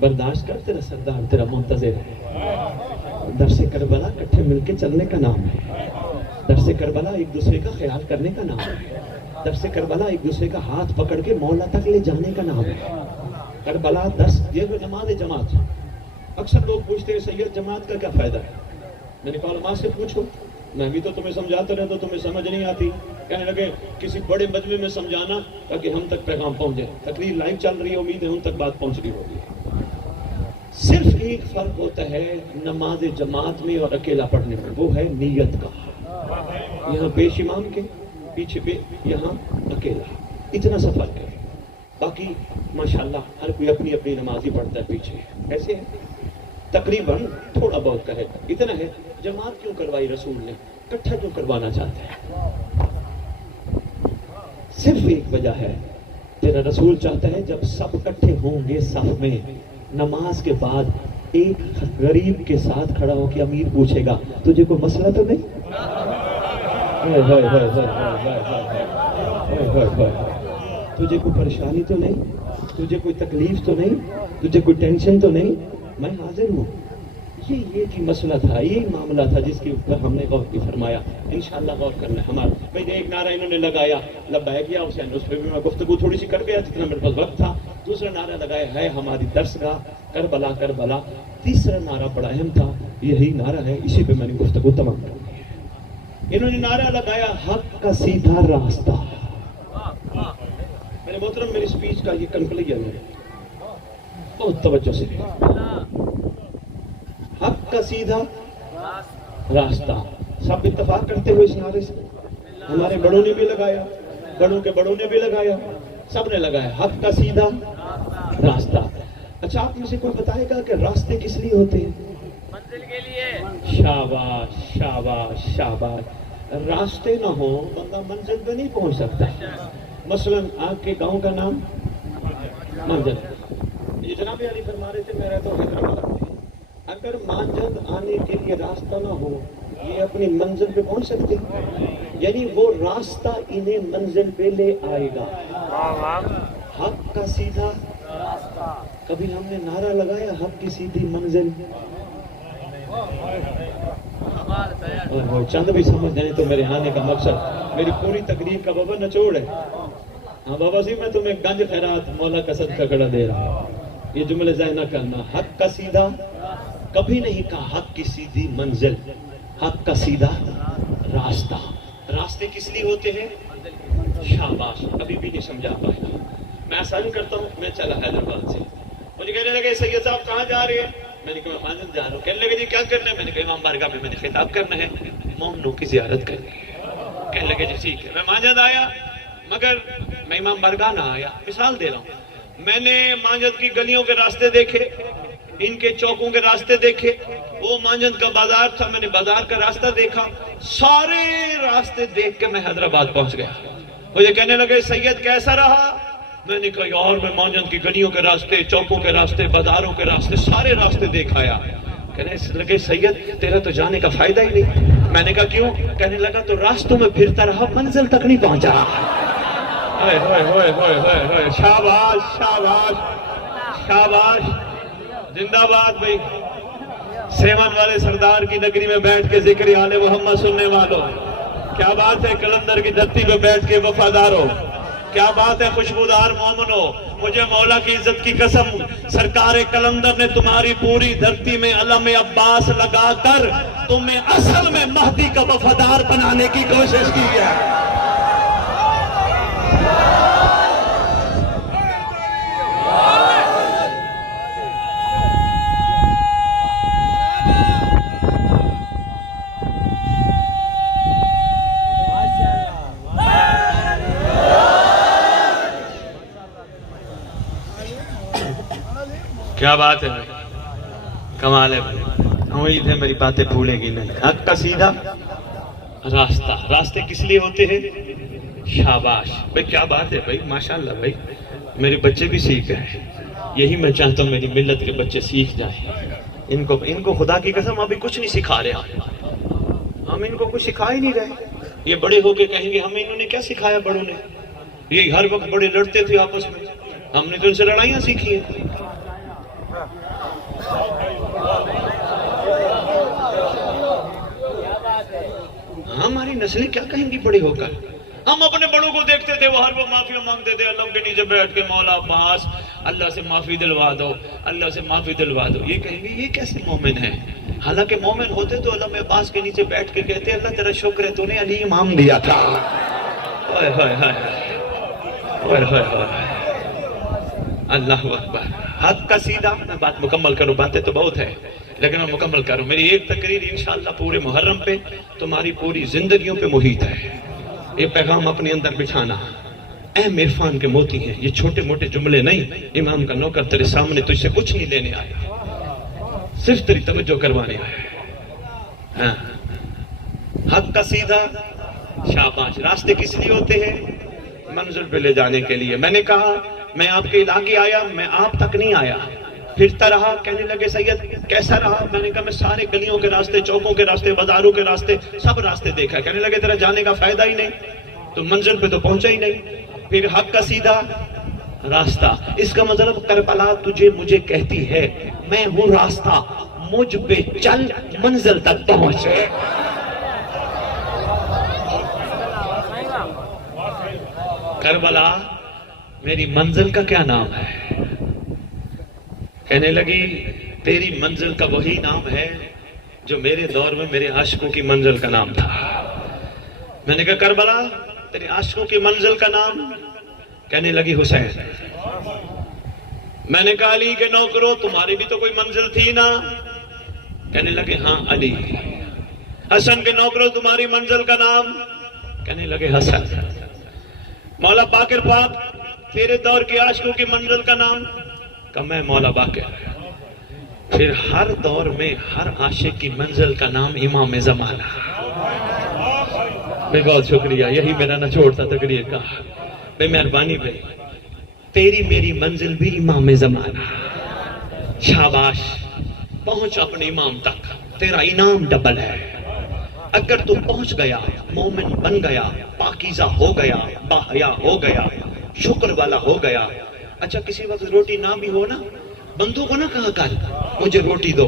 برداشت کر تیرا سردار تیرا منتظر ہے۔ درس کربلا کٹھے مل کے چلنے کا نام ہے، درس کربلا ایک دوسرے کا خیال کرنے کا نام ہے، درس کربلا ایک دوسرے کا ہاتھ پکڑ کے مولا تک لے جانے کا نام ہے۔ کربلا درس یہ نماز جماعت، اکثر لوگ پوچھتے ہیں سید جماعت کا کیا فائدہ ہے، میں نے کہا علماء سے پوچھو، میں بھی تو تمہیں سمجھاتا رہتا تمہیں سمجھ نہیں آتی، کہنے لگے کسی بڑے مجمع میں سمجھانا تاکہ ہم تک پیغام پہنچ جائے، تقریر لائیو چل رہی ہے، امید ہے ان تک بات پہنچ رہی ہوگی۔ صرف ایک فرق ہوتا ہے نماز جماعت میں اور اکیلا پڑھنے میں، وہ ہے نیت کا، یہاں پیش امام کے پیچھے پہ یہاں اکیلا، اتنا سا فرق ہے، باقی ماشاءاللہ ہر کوئی اپنی اپنی نماز ہی پڑھتا ہے پیچھے، ایسے ہے تقریباً تھوڑا بہت کہے اتنا ہے۔ جماعت کیوں کروائی رسول نے، کٹھا کیوں کروانا چاہتے ہیں، صرف ایک وجہ ہے، تیرا رسول چاہتا ہے جب سب کٹھے ہوں گے صف میں، نماز کے بعد ایک غریب کے ساتھ کھڑا ہو کے امیر پوچھے گا تجھے کوئی مسئلہ تو نہیں، تجھے کوئی پریشانی تو نہیں، تجھے کوئی تکلیف تو نہیں، تجھے کوئی ٹینشن تو نہیں، میں حاضر ہوں۔ یہ کی مسئلہ تھا، یہی معاملہ تھا جس کے اوپر ہم نے غور کی فرمایا، انشاءاللہ غور کرنا ہے ہمارا۔ بھائی ایک نعرہ انہوں نے لگایا لبیک یا حسین، اس پہ بھی میں گفتگو تھوڑی سی کر گیا جتنا میرے پاس وقت تھا۔ دوسرا نعرہ لگایا ہے ہماری درسگاہ کربلا کربلا۔ تیسرا نعرہ بڑا اہم تھا، یہی نعرہ ہے، اسی پہ میں نے گفتگو تمام کر دی۔ انہوں نے نعرہ لگایا حق کا سیدھا راستہ۔ میرے محترم میری سپیچ کا یہ کنکلیجن ہے، بہت توجہ سے، حق کا سیدھا راستہ، سب اتفاق کرتے ہوئے اس نعرے سے، ہمارے بڑوں نے بھی لگایا، بڑوں کے بڑوں نے بھی لگایا، سب نے لگایا حق کا سیدھا راستہ۔ اچھا آپ میں سے کوئی بتائے گا کہ راستے کس لیے ہوتے ہیں؟ منزل کے لیے۔ شاباش شاباش شاباش، راستے نہ ہو بندہ منزل پہ نہیں پہنچ سکتا۔ مثلا آپ کے گاؤں کا نام منزل، یہ جناب علی فرما رہے تھے، میں رہتا ہوں حیدرآباد میں، اگر مانجند آنے کے لیے راستہ نہ ہو یہ اپنی منزل پہ پہنچ سکتے، یعنی وہ راستہ انہیں منزل پہ لے آئے گا۔ حق کا سیدھا راستہ، کبھی ہم نے نعرہ لگایا حق کی سیدھی منزل، اور چند بھی سمجھ جائیں تو میرے آنے کا مقصد، میری پوری تقریر کا بابا نچوڑ ہے۔ ہاں بابا جی میں تمہیں گنج خیرات مولا کا صدقہ کڑا دے رہا ہوں، یہ جملے ذہن نہ کرنا۔ حق کا سیدھا کبھی نہیں کہا حق کی سیدھی منزل، حق کا سیدھا راستہ. راستے کس لیے ہوتے ہیں؟ شاباش. ابھی بھی نہیں سمجھا پایا. میں آسان کرتا ہوں. میں چلا حیدرآباد سے, مجھے کہنے لگے سید صاحب کہاں جا رہے ہیں؟ میں نے کہا میں مانجد جا رہا ہوں. کہنے لگے جی کیا کرنا ہے؟ میں نے کہا امام بارگاہ میں نے خطاب کرنا ہے, مومنوں کی زیارت کرنی ہے. کہنے لگے جی ٹھیک ہے. میں مانجد آیا, مگر میں امام بارگاہ نہ آیا. مثال دے رہا ہوں, میں نے مانجد کی گلیوں کے راستے دیکھے, ان کے چوکوں کے راستے دیکھے. وہ مانجد کا بازار تھا, میں نے بازار کا راستہ دیکھا. سارے راستے دیکھ کے میں حیدرآباد پہنچ گیا. مجھے کہنے لگے سید کیسا رہا؟ میں نے کہا یار میں مانجد کی گلیوں کے راستے, چوکوں کے راستے, بازاروں کے راستے, سارے راستے دیکھ آیا. کہنے لگے سید تیرا تو جانے کا فائدہ ہی نہیں. میں نے کہا کیوں؟ کہنے لگا تو راستوں میں پھرتا رہا, منزل تک نہیں پہنچا. شاباش شاباش شاباش. زندہ باد بھائی. سیون والے سردار کی نگری میں بیٹھ کے ذکر آل محمد سننے والوں, کیا بات ہے. کلندر کی دھرتی پہ بیٹھ کے وفاداروں, کیا بات ہے. خوشبودار مومنو, مجھے مولا کی عزت کی قسم, سرکار کلندر نے تمہاری پوری دھرتی میں علم عباس لگا کر تمہیں اصل میں مہدی کا وفادار بنانے کی کوشش کی ہے. کیا بات ہے بھائی, کمال ہے بھائی. امید ہے میری باتیں بھولے گی نہیں. حق کا سیدھا راستہ. راستے کس لیے ہوتے ہیں؟ شاباش بھائی. کیا بات ہے بھائی, ماشاءاللہ بھائی. میرے بچے بھی سیکھ گئے. یہی میں چاہتا ہوں میری ملت کے بچے سیکھ جائیں. ان کو خدا کی قسم ابھی کچھ نہیں سکھا رہے. ہم ان کو کچھ سکھا ہی نہیں رہے. یہ بڑے ہو کے کہیں گے ہمیں انہوں نے کیا سکھایا بڑوں نے. یہ ہر وقت بڑے لڑتے تھے آپس میں, ہم نے تو ان سے لڑائیاں سیکھی ہیں. ہماری نسلیں کیا کہیں گی بڑے ہو کر. ہم اپنے بڑوں کو دیکھتے تھے, وہ ہر وہ معافی مانگتے تھے علم کے نیچے بیٹھ کے, مولا عباس اللہ سے معافی دلوا دو, اللہ سے معافی دلوا دو. یہ کہیں گے یہ کیسے مومن ہیں؟ حالانکہ مومن ہوتے تو علم عباس کے نیچے بیٹھ کے کہتے اللہ تیرا شکر ہے تو نے علی امام دیا تھا. اللہ اکبر. حق کا سیدھا. میں بات مکمل کروں, باتیں تو بہت ہے لیکن میں مکمل کروں. میری ایک تقریر انشاءاللہ پورے محرم پہ تمہاری پوری زندگیوں پہ محیط ہے. یہ پیغام اپنے اندر بچھانا. اہم عرفان کے موتی ہیں یہ, چھوٹے موٹے جملے نہیں. امام کا نوکر تیرے سامنے تجھ سے کچھ نہیں لینے آیا, صرف تیری توجہ کروانے آیا. حق کا سیدھا. شاباش. راستے کس لیے ہوتے ہیں؟ منزل پہ لے جانے کے لیے. میں نے کہا میں آپ کے علاقے آیا, میں آپ تک نہیں آیا, پھرتا رہا. کہنے لگے سید کیسا رہا؟ میں نے کہا میں سارے گلیوں کے راستے, چوکوں کے راستے, بازاروں کے راستے, سب راستے دیکھا. کہنے لگے تیرا جانے کا فائدہ ہی نہیں, تو منزل پہ تو پہنچا ہی نہیں. پھر حق کا سیدھا راستہ. اس کا مطلب کربلا تجھے مجھے کہتی ہے میں ہوں راستہ, مجھ پہ چل منزل تک پہنچ. کربلا میری منزل کا کیا نام ہے؟ کہنے لگی تیری منزل کا وہی نام ہے جو میرے دور میں میرے عاشقوں کی منزل کا نام تھا. میں نے کہا کربلا تیرے عاشقوں کی منزل کا نام؟ کہنے لگی حسین. میں نے کہا علی کے نوکروں تمہاری بھی تو کوئی منزل تھی نا؟ کہنے لگے ہاں علی. حسن کے نوکروں تمہاری منزل کا نام؟ کہنے لگے حسن. مولا باقر پاک تیرے دور کے عاشقوں کی منزل کا نام؟ کہ میں مولا باقر. پھر ہر دور میں ہر عاشق کی منزل کا نام امام زمانہ. میں بہت شکریہ, یہی میرا نچوڑ تھا تقریر کا. بے مہربانی بھائی, تیری میری منزل بھی امام زمانہ. شاباش, پہنچ اپنے امام تک, تیرا انعام ڈبل ہے. اگر تو پہنچ گیا, مومن بن گیا, پاکیزہ ہو گیا, باحیا ہو گیا, شکر والا ہو گیا. اچھا کسی وقت روٹی نہ بھی ہو نا, بندوں کو نہ کہا کر مجھے روٹی دو.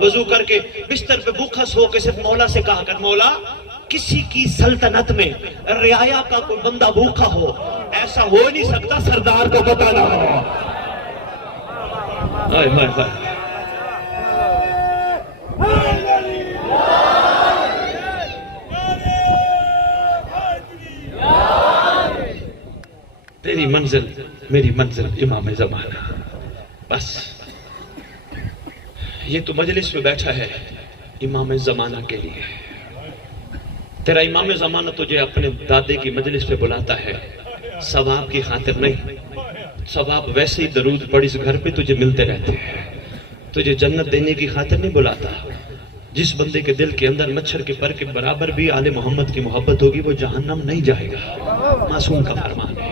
وضو کر کے بستر پہ بھوکا سو کے صرف مولا سے کہا کر مولا کسی کی سلطنت میں رعایا کا کوئی بندہ بھوکا ہو, ایسا ہو نہیں سکتا سردار کو پتہ نہ ہو. منزل میری منزل امام زمانہ. بس یہ تو مجلس میں بیٹھا ہے امام زمانہ کے لیے. تیرا امام زمانہ تجھے اپنے دادے کی مجلس پہ بلاتا ہے ثواب کی خاطر نہیں. ثواب ویسے ہی درود پڑھ اس گھر پہ تجھے ملتے رہتے ہیں. تجھے جنت دینے کی خاطر نہیں بلاتا. جس بندے کے دل کے اندر مچھر کے پر کے برابر بھی آل محمد کی محبت ہوگی وہ جہنم نہیں جائے گا. معصوم کا فرمان ہے.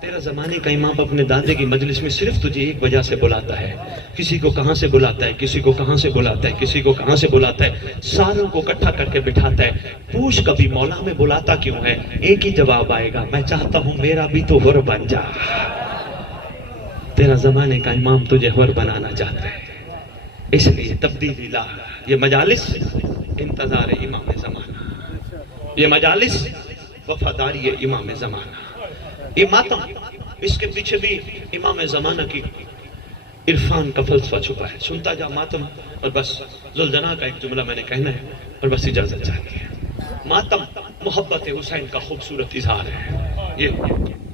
تیرا زمانے کا امام اپنے دادے کی مجلس میں صرف تجھے ایک وجہ سے بلاتا ہے. کسی کو کہاں سے بلاتا ہے, کسی کو کہاں سے بلاتا ہے, کسی کو کہاں سے بلاتا ہے, ساروں کو اکٹھا کر کے بٹھاتا ہے. پوچھ کبھی مولا میں بلاتا کیوں ہے؟ ایک ہی جواب آئے گا, میں چاہتا ہوں میرا بھی تو حر بن جا. تیرا زمانے کا امام تجھے حر بنانا چاہتا ہے. اس لیے تبدیلی لا. یہ مجالس انتظار امام زمانہ, یہ مجالس وفاداری امام زمانہ. یہ ماتم, اس کے پیچھے بھی امام زمانہ کی عرفان کا فلسفہ چھپا ہے. سنتا جا ماتم. اور بس ذوالجناح کا ایک جملہ میں نے کہنا ہے اور بس اجازت چاہیے. ماتم محبت حسین کا خوبصورت اظہار ہے. یہ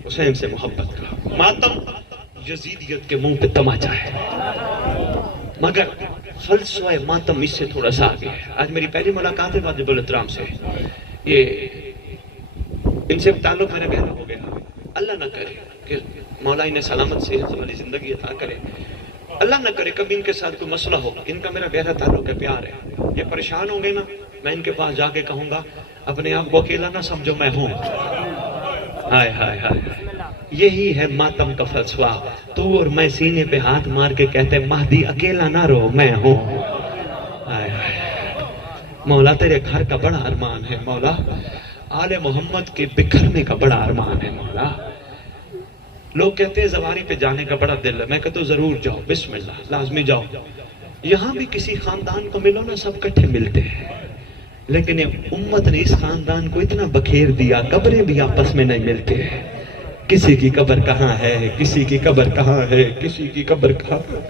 حسین سے محبت کا. ماتم یزیدیت کے منہ پہ تماچا ہے. مگر فلسفہ ماتم اس سے تھوڑا سا آگے ہے. آج میری پہلی ملاقات ہے واجب الاحترام سے. یہ ان سے تعلق میرے گہرا ہو گیا. اللہ نہ کرے کہ مولا انہیں سلامت صحت والی زندگی عطا کرے. اللہ نہ کرے کبھی ان کے ساتھ کوئی مسئلہ ہو. ان کا میرا گہرا تعلق ہے, پیار ہے. یہ پریشان ہوں گے نا, میں ان کے پاس جا کے کہوں گا اپنے آپ کو اکیلا نہ سمجھو, میں ہوں. ہائے ہائے ہائے, یہی ہے ماتم کا فلسفہ. تو اور میں سینے پہ ہاتھ مار کے کہتے مہدی اکیلا نہ رہو, میں ہوں. ہائے ہائے مولا تیرے گھر کا بڑا ارمان ہے. مولا آل محمد کے بکھرنے کا بڑا ارمان ہے. مولا لوگ کہتے ہیں زواری پہ جانے کا بڑا دل ہے. میں کہتا ہوں ضرور جاؤ, بسم اللہ, لازمی جاؤ. یہاں بھی کسی خاندان کو ملو نا, سب کٹھے ملتے ہیں. لیکن امت نے اس خاندان کو اتنا بکھیر دیا, قبریں بھی آپس میں نہیں ملتے ہیں. کسی کی قبر کہاں ہے, کسی کی قبر کہاں ہے, کسی کی قبر کہاں ہے.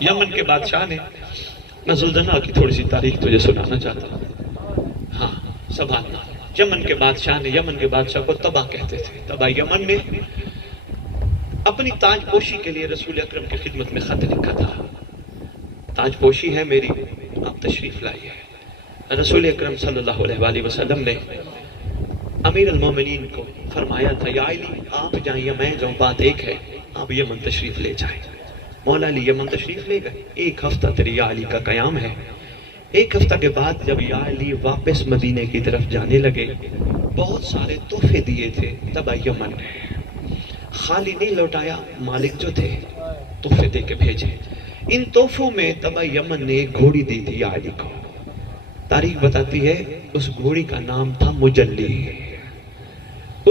یمن کے بادشاہ نے, میں ذوالجناح کی تھوڑی سی تاریخ تجھے سنانا چاہتا ہوں. ہاں سبحان اللہ. یمن کے بادشاہ نے, یمن کے بادشاہ کو تباہ کہتے تھے. تباہ یمن نے اپنی تاج پوشی کے لیے رسول اکرم کی خدمت میں خط لکھا تھا. تاج پوشی ہے میری, آپ تشریف لائیے. رسول اکرم صلی اللہ علیہ وآلہ وسلم نے امیر المومنین کو فرمایا تھا یا علی آپ جائیں یا میں جاؤں, بات ایک ہے, آپ یمن تشریف لے جائیں. مولا علی یمن تشریف لے گئے. ایک ہفتہ تیری یا علی کا قیام ہے. ایک ہفتہ کے بعد جب یا علی واپس مدینے کی طرف جانے لگے, بہت سارے تحفے دیے تھے تبا یمن نے. خالی نہیں لوٹایا, مالک جو تھے تحفے دے کے بھیجے. ان تحفوں میں تبا یمن نے ایک گھوڑی دی تھی یا علی کو. تاریخ بتاتی ہے اس گھوڑی کا نام تھا مجلی.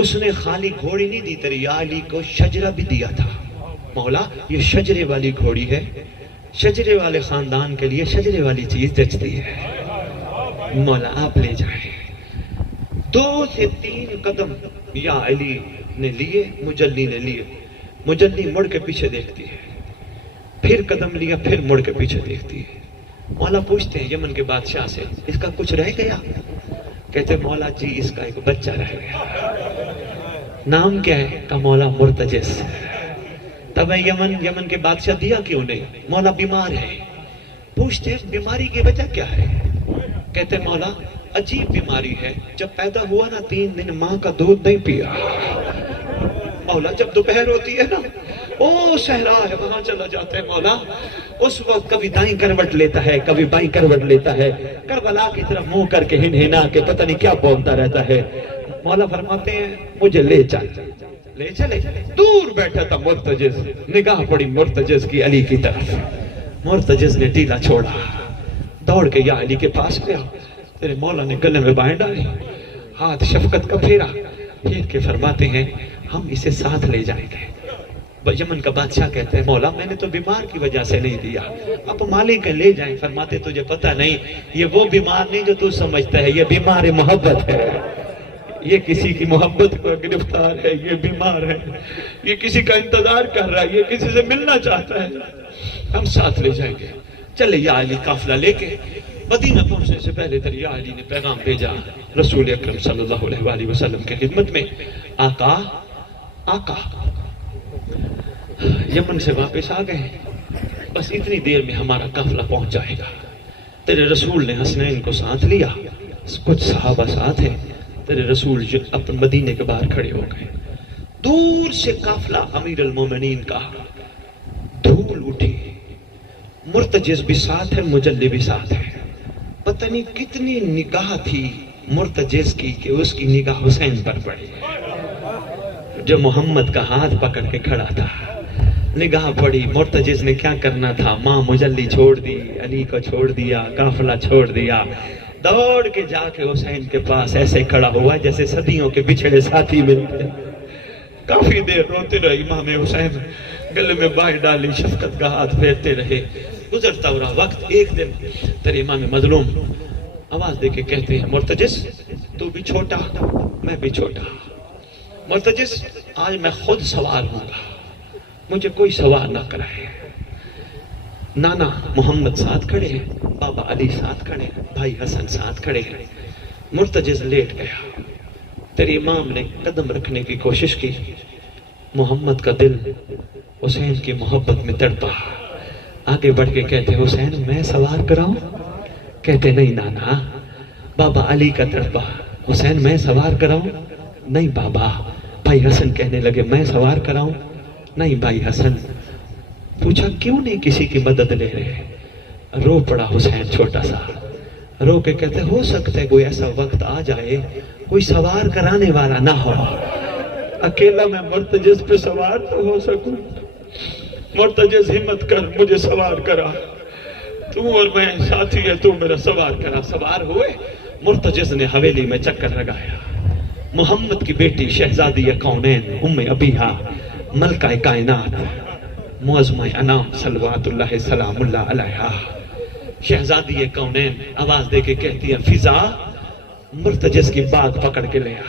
اس نے خالی گھوڑی نہیں دی تیری یا علی کو, شجرہ بھی دیا تھا. مولا یہ شجرے والی گھوڑی ہے, شجرے والے خاندان کے لیے شجرے والی چیز جچتی ہے. مولا آپ لے جائیں. 2 سے 3 قدم یا علی نے لیے, مجلی نے لیے. مجلی مڑ کے پیچھے دیکھتی ہے, پھر قدم لیا, پھر مڑ کے پیچھے دیکھتی ہے. مولا پوچھتے ہیں یمن کے بادشاہ سے اس کا کچھ رہ گیا؟ کہتے مولا جی اس کا ایک بچہ رہ گیا. نام کیا ہے؟ کا مولا مرتجس. تب یمن کے بادشاہ دیا کیوں نہیں؟ مولا بیمار ہے. پوچھتے ہیں بیماری کی وجہ کیا ہے؟ کہتے مولا عجیب بیماری ہے, جب پیدا ہوا نا 3 دن ماں کا دودھ نہیں پیا. مولا جب دوپہر ہوتی ہے نا, او صحرا ہے وہاں چلا جاتا ہے مولا, اس وقت کبھی دائیں کروٹ لیتا ہے, کبھی بائیں کروٹ لیتا ہے, کربلا کی طرف منہ کر کے ہنہنا کے پتہ نہیں کیا بولتا رہتا ہے. مولا فرماتے ہیں مجھے لے چل. لے چلے. دور بیٹھا تھا مرتجز, نگاہ پڑی مرتجز کی علی کی طرف. مرتجز نے ڈیلا چھوڑا, دوڑ کے یا علی کے پاس گیا. تیرے مولا نے گلے میں بائیں ڈالی, ہاتھ شفقت کا پھیرا, پھیر کے فرماتے ہیں ہم اسے ساتھ لے جائیں گے. یمن کا بادشاہ کہتے ہیں مولا میں نے تو بیمار کی وجہ سے نہیں دیا, اب مالک لے جائیں. فرماتے تجھے پتہ نہیں یہ وہ بیمار نہیں جو تو سمجھتا ہے, یہ بیمار محبت ہے. یہ کسی کی محبت کو گرفتار ہے, یہ بیمار ہے, یہ کسی کا انتظار کر رہا ہے, یہ کسی سے ملنا چاہتا ہے. ہم ساتھ لے جائیں گے. چلے یا علی قافلہ لے کے مدینہ پہنچنے سے پہلے دریا علی نے پیغام بھیجا رسول اکرم صلی اللہ علیہ وآلہ وسلم کے خدمت میں، آقا آقا یمن سے واپس آ گئے، بس اتنی دیر میں ہمارا قافلہ پہنچ جائے گا۔ تیرے رسول نے حسنین کو ساتھ لیا، کچھ صحابہ ساتھ ہیں، تیرے رسول اپنے مدینے کے باہر کھڑے ہو گئے۔ دور سے قافلہ امیر المومنین کا، دھول اٹھی، مرتجز بھی ساتھ ہے، مجلی بھی ساتھ ہے۔ پتہ نہیں کتنی نگاہ تھی مرتجز کی کہ اس کی نگاہ حسین پر پڑی، جو محمد کا ہاتھ پکڑ کے کھڑا تھا۔ نگاہ پڑی، مرتجز نے کیا کرنا تھا، ماں مجلی چھوڑ دی، علی کو چھوڑ دیا، قافلہ چھوڑ دیا، دوڑ کے جا کے حسین کے پاس ایسے کھڑا ہوا جیسے صدیوں کے بچھڑے ساتھی ملتے۔ کافی دیر روتے رہے امام حسین، گلے میں بائیں ڈالی، شفقت کا ہاتھ پھیرتے رہے۔ گزرتا ہوا وقت، ایک دن تیرے امام مظلوم آواز دے کے کہتے ہیں، مرتجز تو بھی چھوٹا میں بھی چھوٹا، مرتجز آج میں خود سوار ہوں گا، مجھے کوئی سوار نہ کرائے۔ نانا محمد ساتھ کھڑے ہیں، بابا علی ساتھ کھڑے ہیں، بھائی حسن ساتھ کھڑے ہیں۔ مرتجز لیٹ گیا، تیرے امام نے قدم رکھنے کی کوشش کی، محمد کا دل حسین کی محبت میں تڑپا، آگے بڑھ کے کہتے حسین میں سوار کراؤں؟ کہتے نہیں نانا۔ بابا علی کا تڑپا، حسین میں سوار کراؤں؟ نہیں بابا۔ بھائی حسن کہنے لگے میں سوار کراؤں؟ نہیں بھائی حسن۔ پوچھا کیوں نہیں کسی کی مدد لے رہے؟ رو پڑا حسین چھوٹا سا، رو کے کہتے ہو سکتا ہے کوئی ایسا وقت آ جائے کوئی سوار کرانے والا نہ ہو، اکیلا میں مرتجز پہ سوار تو ہو سکوں۔ مرتجز ہمت کر، مجھے سوار کرا، تو اور میں ساتھی ہے، تو میرا سوار کرا۔ سوار ہوئے، مرتجز نے حویلی میں چکر لگایا۔ محمد کی بیٹی شہزادی کونین ام ابیہا، ملکہ کائنات، معظمہ انام صلوات اللہ سلام اللہ علیہا، شہزادی کونین آواز دے کے کہتی ہے فضا مرتجز کی باغ پکڑ کے لے آ۔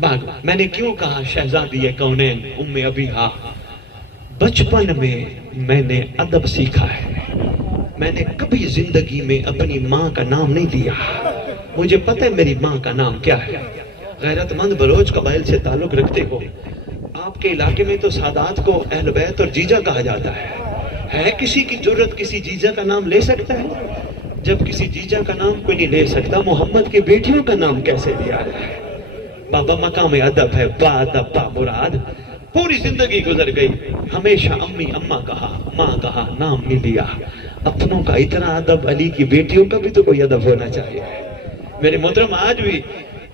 باغ میں نے کیوں کہا شہزادی کونین ام ابیہا؟ بچپن میں نے ادب سیکھا ہے، میں نے کبھی زندگی میں اپنی ماں کا نام نہیں لیا، مجھے پتہ ہے میری ماں کا نام کیا ہے۔ غیرت مند بلوچ قبائل سے تعلق رکھتے ہو، آپ کے علاقے میں تو سادات کو اہل بیت اور جیجا کہا جاتا ہے کسی کی جرت کسی جیجا کا نام لے سکتا ہے؟ جب کسی جیجا کا نام کوئی نہیں لے سکتا، محمد کی بیٹیوں کا نام کیسے لیا ہے؟ بابا مقام ادب ہے، با ادب با مراد۔ پوری زندگی گزر گئی، ہمیشہ امی اماں کہا، ماں کہا، نام نہیں لیا۔ اپنوں کا اتنا ادب، علی کی بیٹیوں کا بھی تو کوئی ادب ہونا چاہیے۔ میرے محترم آج بھی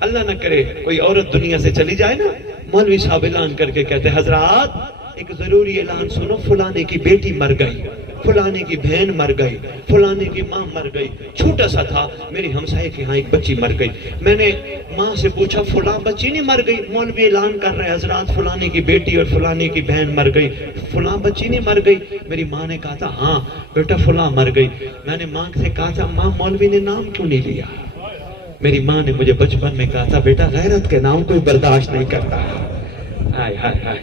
اللہ نہ کرے کوئی عورت دنیا سے چلی جائے نا، مولوی صاحب اعلان کر کے کہتے حضرات ایک ضروری اعلان سنو، فلانے کی بیٹی مر گئی، فلانے کی بہن مر گئی، فلانے کی ماں مر گئی۔ چھوٹا سا تھا، میری ہمسائے کے ہاں ایک بچی مر گئی۔ میں نے ماں سے پوچھا فلاں بچی نہیں مر گئی؟ مولوی اعلان کر رہے حضرات فلانے کی بیٹی اور فلانے کی بہن مر گئی، فلاں بچی نہیں مر گئی؟ میری ماں نے کہا تھا ہاں بیٹا فلاں مر گئی۔ میں نے ماں سے کہا تھا ماں مولوی نے نام کیوں نہیں لیا؟ میری ماں نے مجھے بچپن میں کہا تھا بیٹا غیرت کے نام کوئی برداشت نہیں کرتا۔ ہائے ہائے ہائے،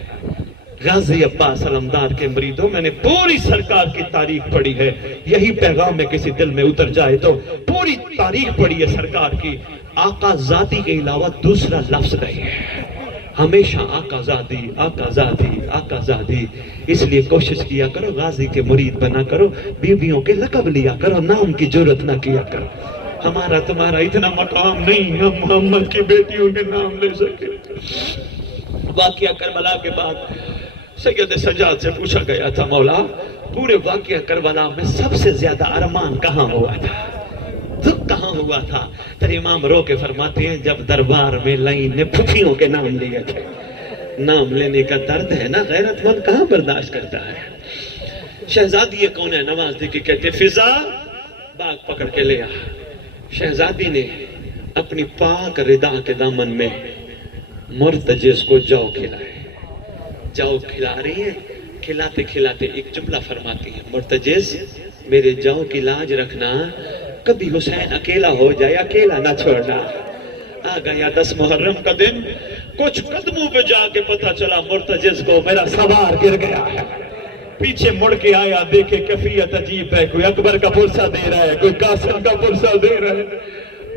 غازی عباس علمدار کے مریدوں، میں نے پوری سرکار کی تاریخ پڑھی ہے، یہی پیغام میں کسی دل میں اتر جائے تو پوری تاریخ پڑھی ہے سرکار کی، آقا ذاتی کے علاوہ دوسرا لفظ نہیں ہے، ہمیشہ آقا ذاتی آقا ذاتی آقا ذاتی۔ اس لیے کوشش کیا کرو غازی کے مرید بنا کرو، بیویوں کے لقب لیا کرو، نام کی جرت نہ کیا کرو۔ ہمارا تمہارا اتنا مقام نہیں ہم محمد کی بیٹیوں کے نام لے سکے۔ واقعہ کربلا کے بعد سید سجاد سے پوچھا گیا تھا مولا پورے واقعہ کربلا میں سب سے زیادہ ارمان کہاں ہوا تھا، دکھ کہاں ہوا تھا؟ تیرے امام رو کے فرماتے ہیں جب دربار میں لائن نے پھوپھیوں کے نام لیے تھے۔ نام لینے کا درد ہے نا، غیرت مند کہاں برداشت کرتا ہے؟ شہزادی کون ہے نواز دے کے کہتے فضا باغ پکڑ کے لے آ۔ شہزادی نے اپنی پاک ردا کے دامن میں مرتجز کو جو کھلائے، جو کھلا رہی ہیں، کھلاتے کھلاتے ایک جملہ فرماتی ہیں مرتجز میرے جو کی لاج رکھنا، کبھی حسین اکیلا ہو جائے اکیلا نہ چھوڑنا۔ آ گیا 10 محرم کا دن، کچھ قدموں پہ جا کے پتہ چلا مرتجز کو میرا سوار گر گیا ہے۔ پیچھے مڑ کے آیا، دیکھے کیفیت عجیب ہے، کوئی اکبر کا پرسہ دے رہا ہے، کوئی قاسم کا پرسہ دے رہا ہے۔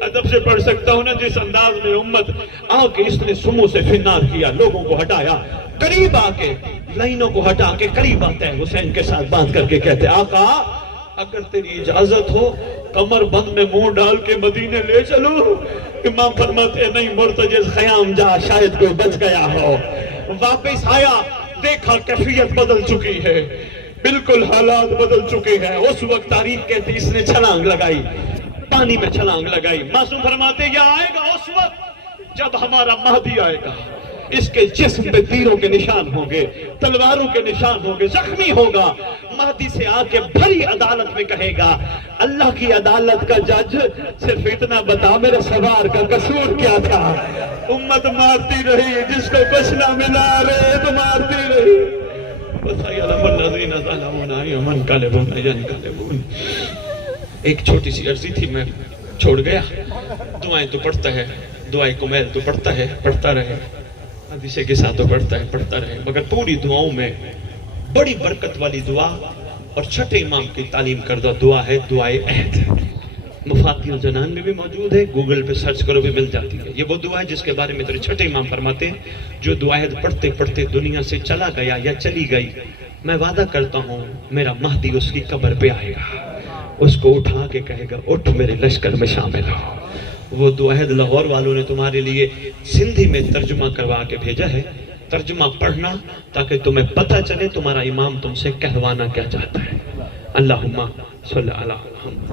ادب سے پڑھ سکتا ہوں نا جس انداز میں امت آ کے اس نے سمو سے فنار کیا، لوگوں کو ہٹایا، قریب آ کے لائنوں کو ہٹا کے قریب آتا ہے، حسین کے ساتھ بات کر کے کہتے آقا اگر تیری اجازت ہو کمر بند میں منہ ڈال کے مدینے لے چلو۔ امام فرماتے ہیں نہیں مرتجز خیام جا، شاید کوئی بچ گیا ہو۔ واپس آیا، دیکھا کیفیت بدل چکی ہے، بالکل حالات بدل چکے ہیں۔ اس وقت تاریخ کہتی اس نے چھلانگ لگائی، پانی میں چھلانگ لگائی۔ معصوم فرماتے ہیں یہ آئے گا اس وقت جب ہمارا مہدی آئے گا، اس کے جسم پہ تیروں کے نشان ہوں گے، تلواروں کے نشان ہوں گے، زخمی ہوگا۔ مہدی سے آ کے بھری عدالت میں کہے گا اللہ کی عدالت کا جج صرف اتنا بتا میرے سوار کا قصور کیا تھا۔ امت مارتی رہی، جس کو کچھ نہ ملا ریت مارتی رہی۔ وَسَيَعْلَمُ الَّذِينَ ظَلَمُوا أَيُّ مُنقَلِبٍ يَنقَلِبُونَ۔ ایک چھوٹی سی عرضی تھی، میں چھوڑ گیا۔ دعائیں تو پڑھتا ہے، دعائیں کمیل تو پڑھتا ہے، پڑھتا رہے، حدیث کے ساتھ تو پڑھتا ہے، پڑھتا رہے، مگر پوری دعاؤں میں بڑی برکت والی دعا اور چھٹے امام کی تعلیم کردہ دعا ہے دعائے عہد۔ مفاتیح الجنان میں بھی موجود ہے، گوگل پہ سرچ کرو بھی مل جاتی ہے۔ یہ وہ دعا ہے جس کے بارے میں تیرے چھٹے امام فرماتے ہیں جو دعا عہد پڑھتے پڑھتے دنیا سے چلا گیا یا چلی گئی، میں وعدہ کرتا ہوں میرا مہدی اس کی قبر پہ آئے گا، اس کو اٹھا کے کہے گا اٹھ میرے لشکر میں شامل ہو۔ وہ دعا عہد لاہور والوں نے تمہارے لیے سندھی میں ترجمہ کروا کے بھیجا ہے، ترجمہ پڑھنا تاکہ تمہیں پتہ چلے تمہارا امام تم سے کہوانا کیا چاہتا ہے۔ اللہم صلی علی محمد۔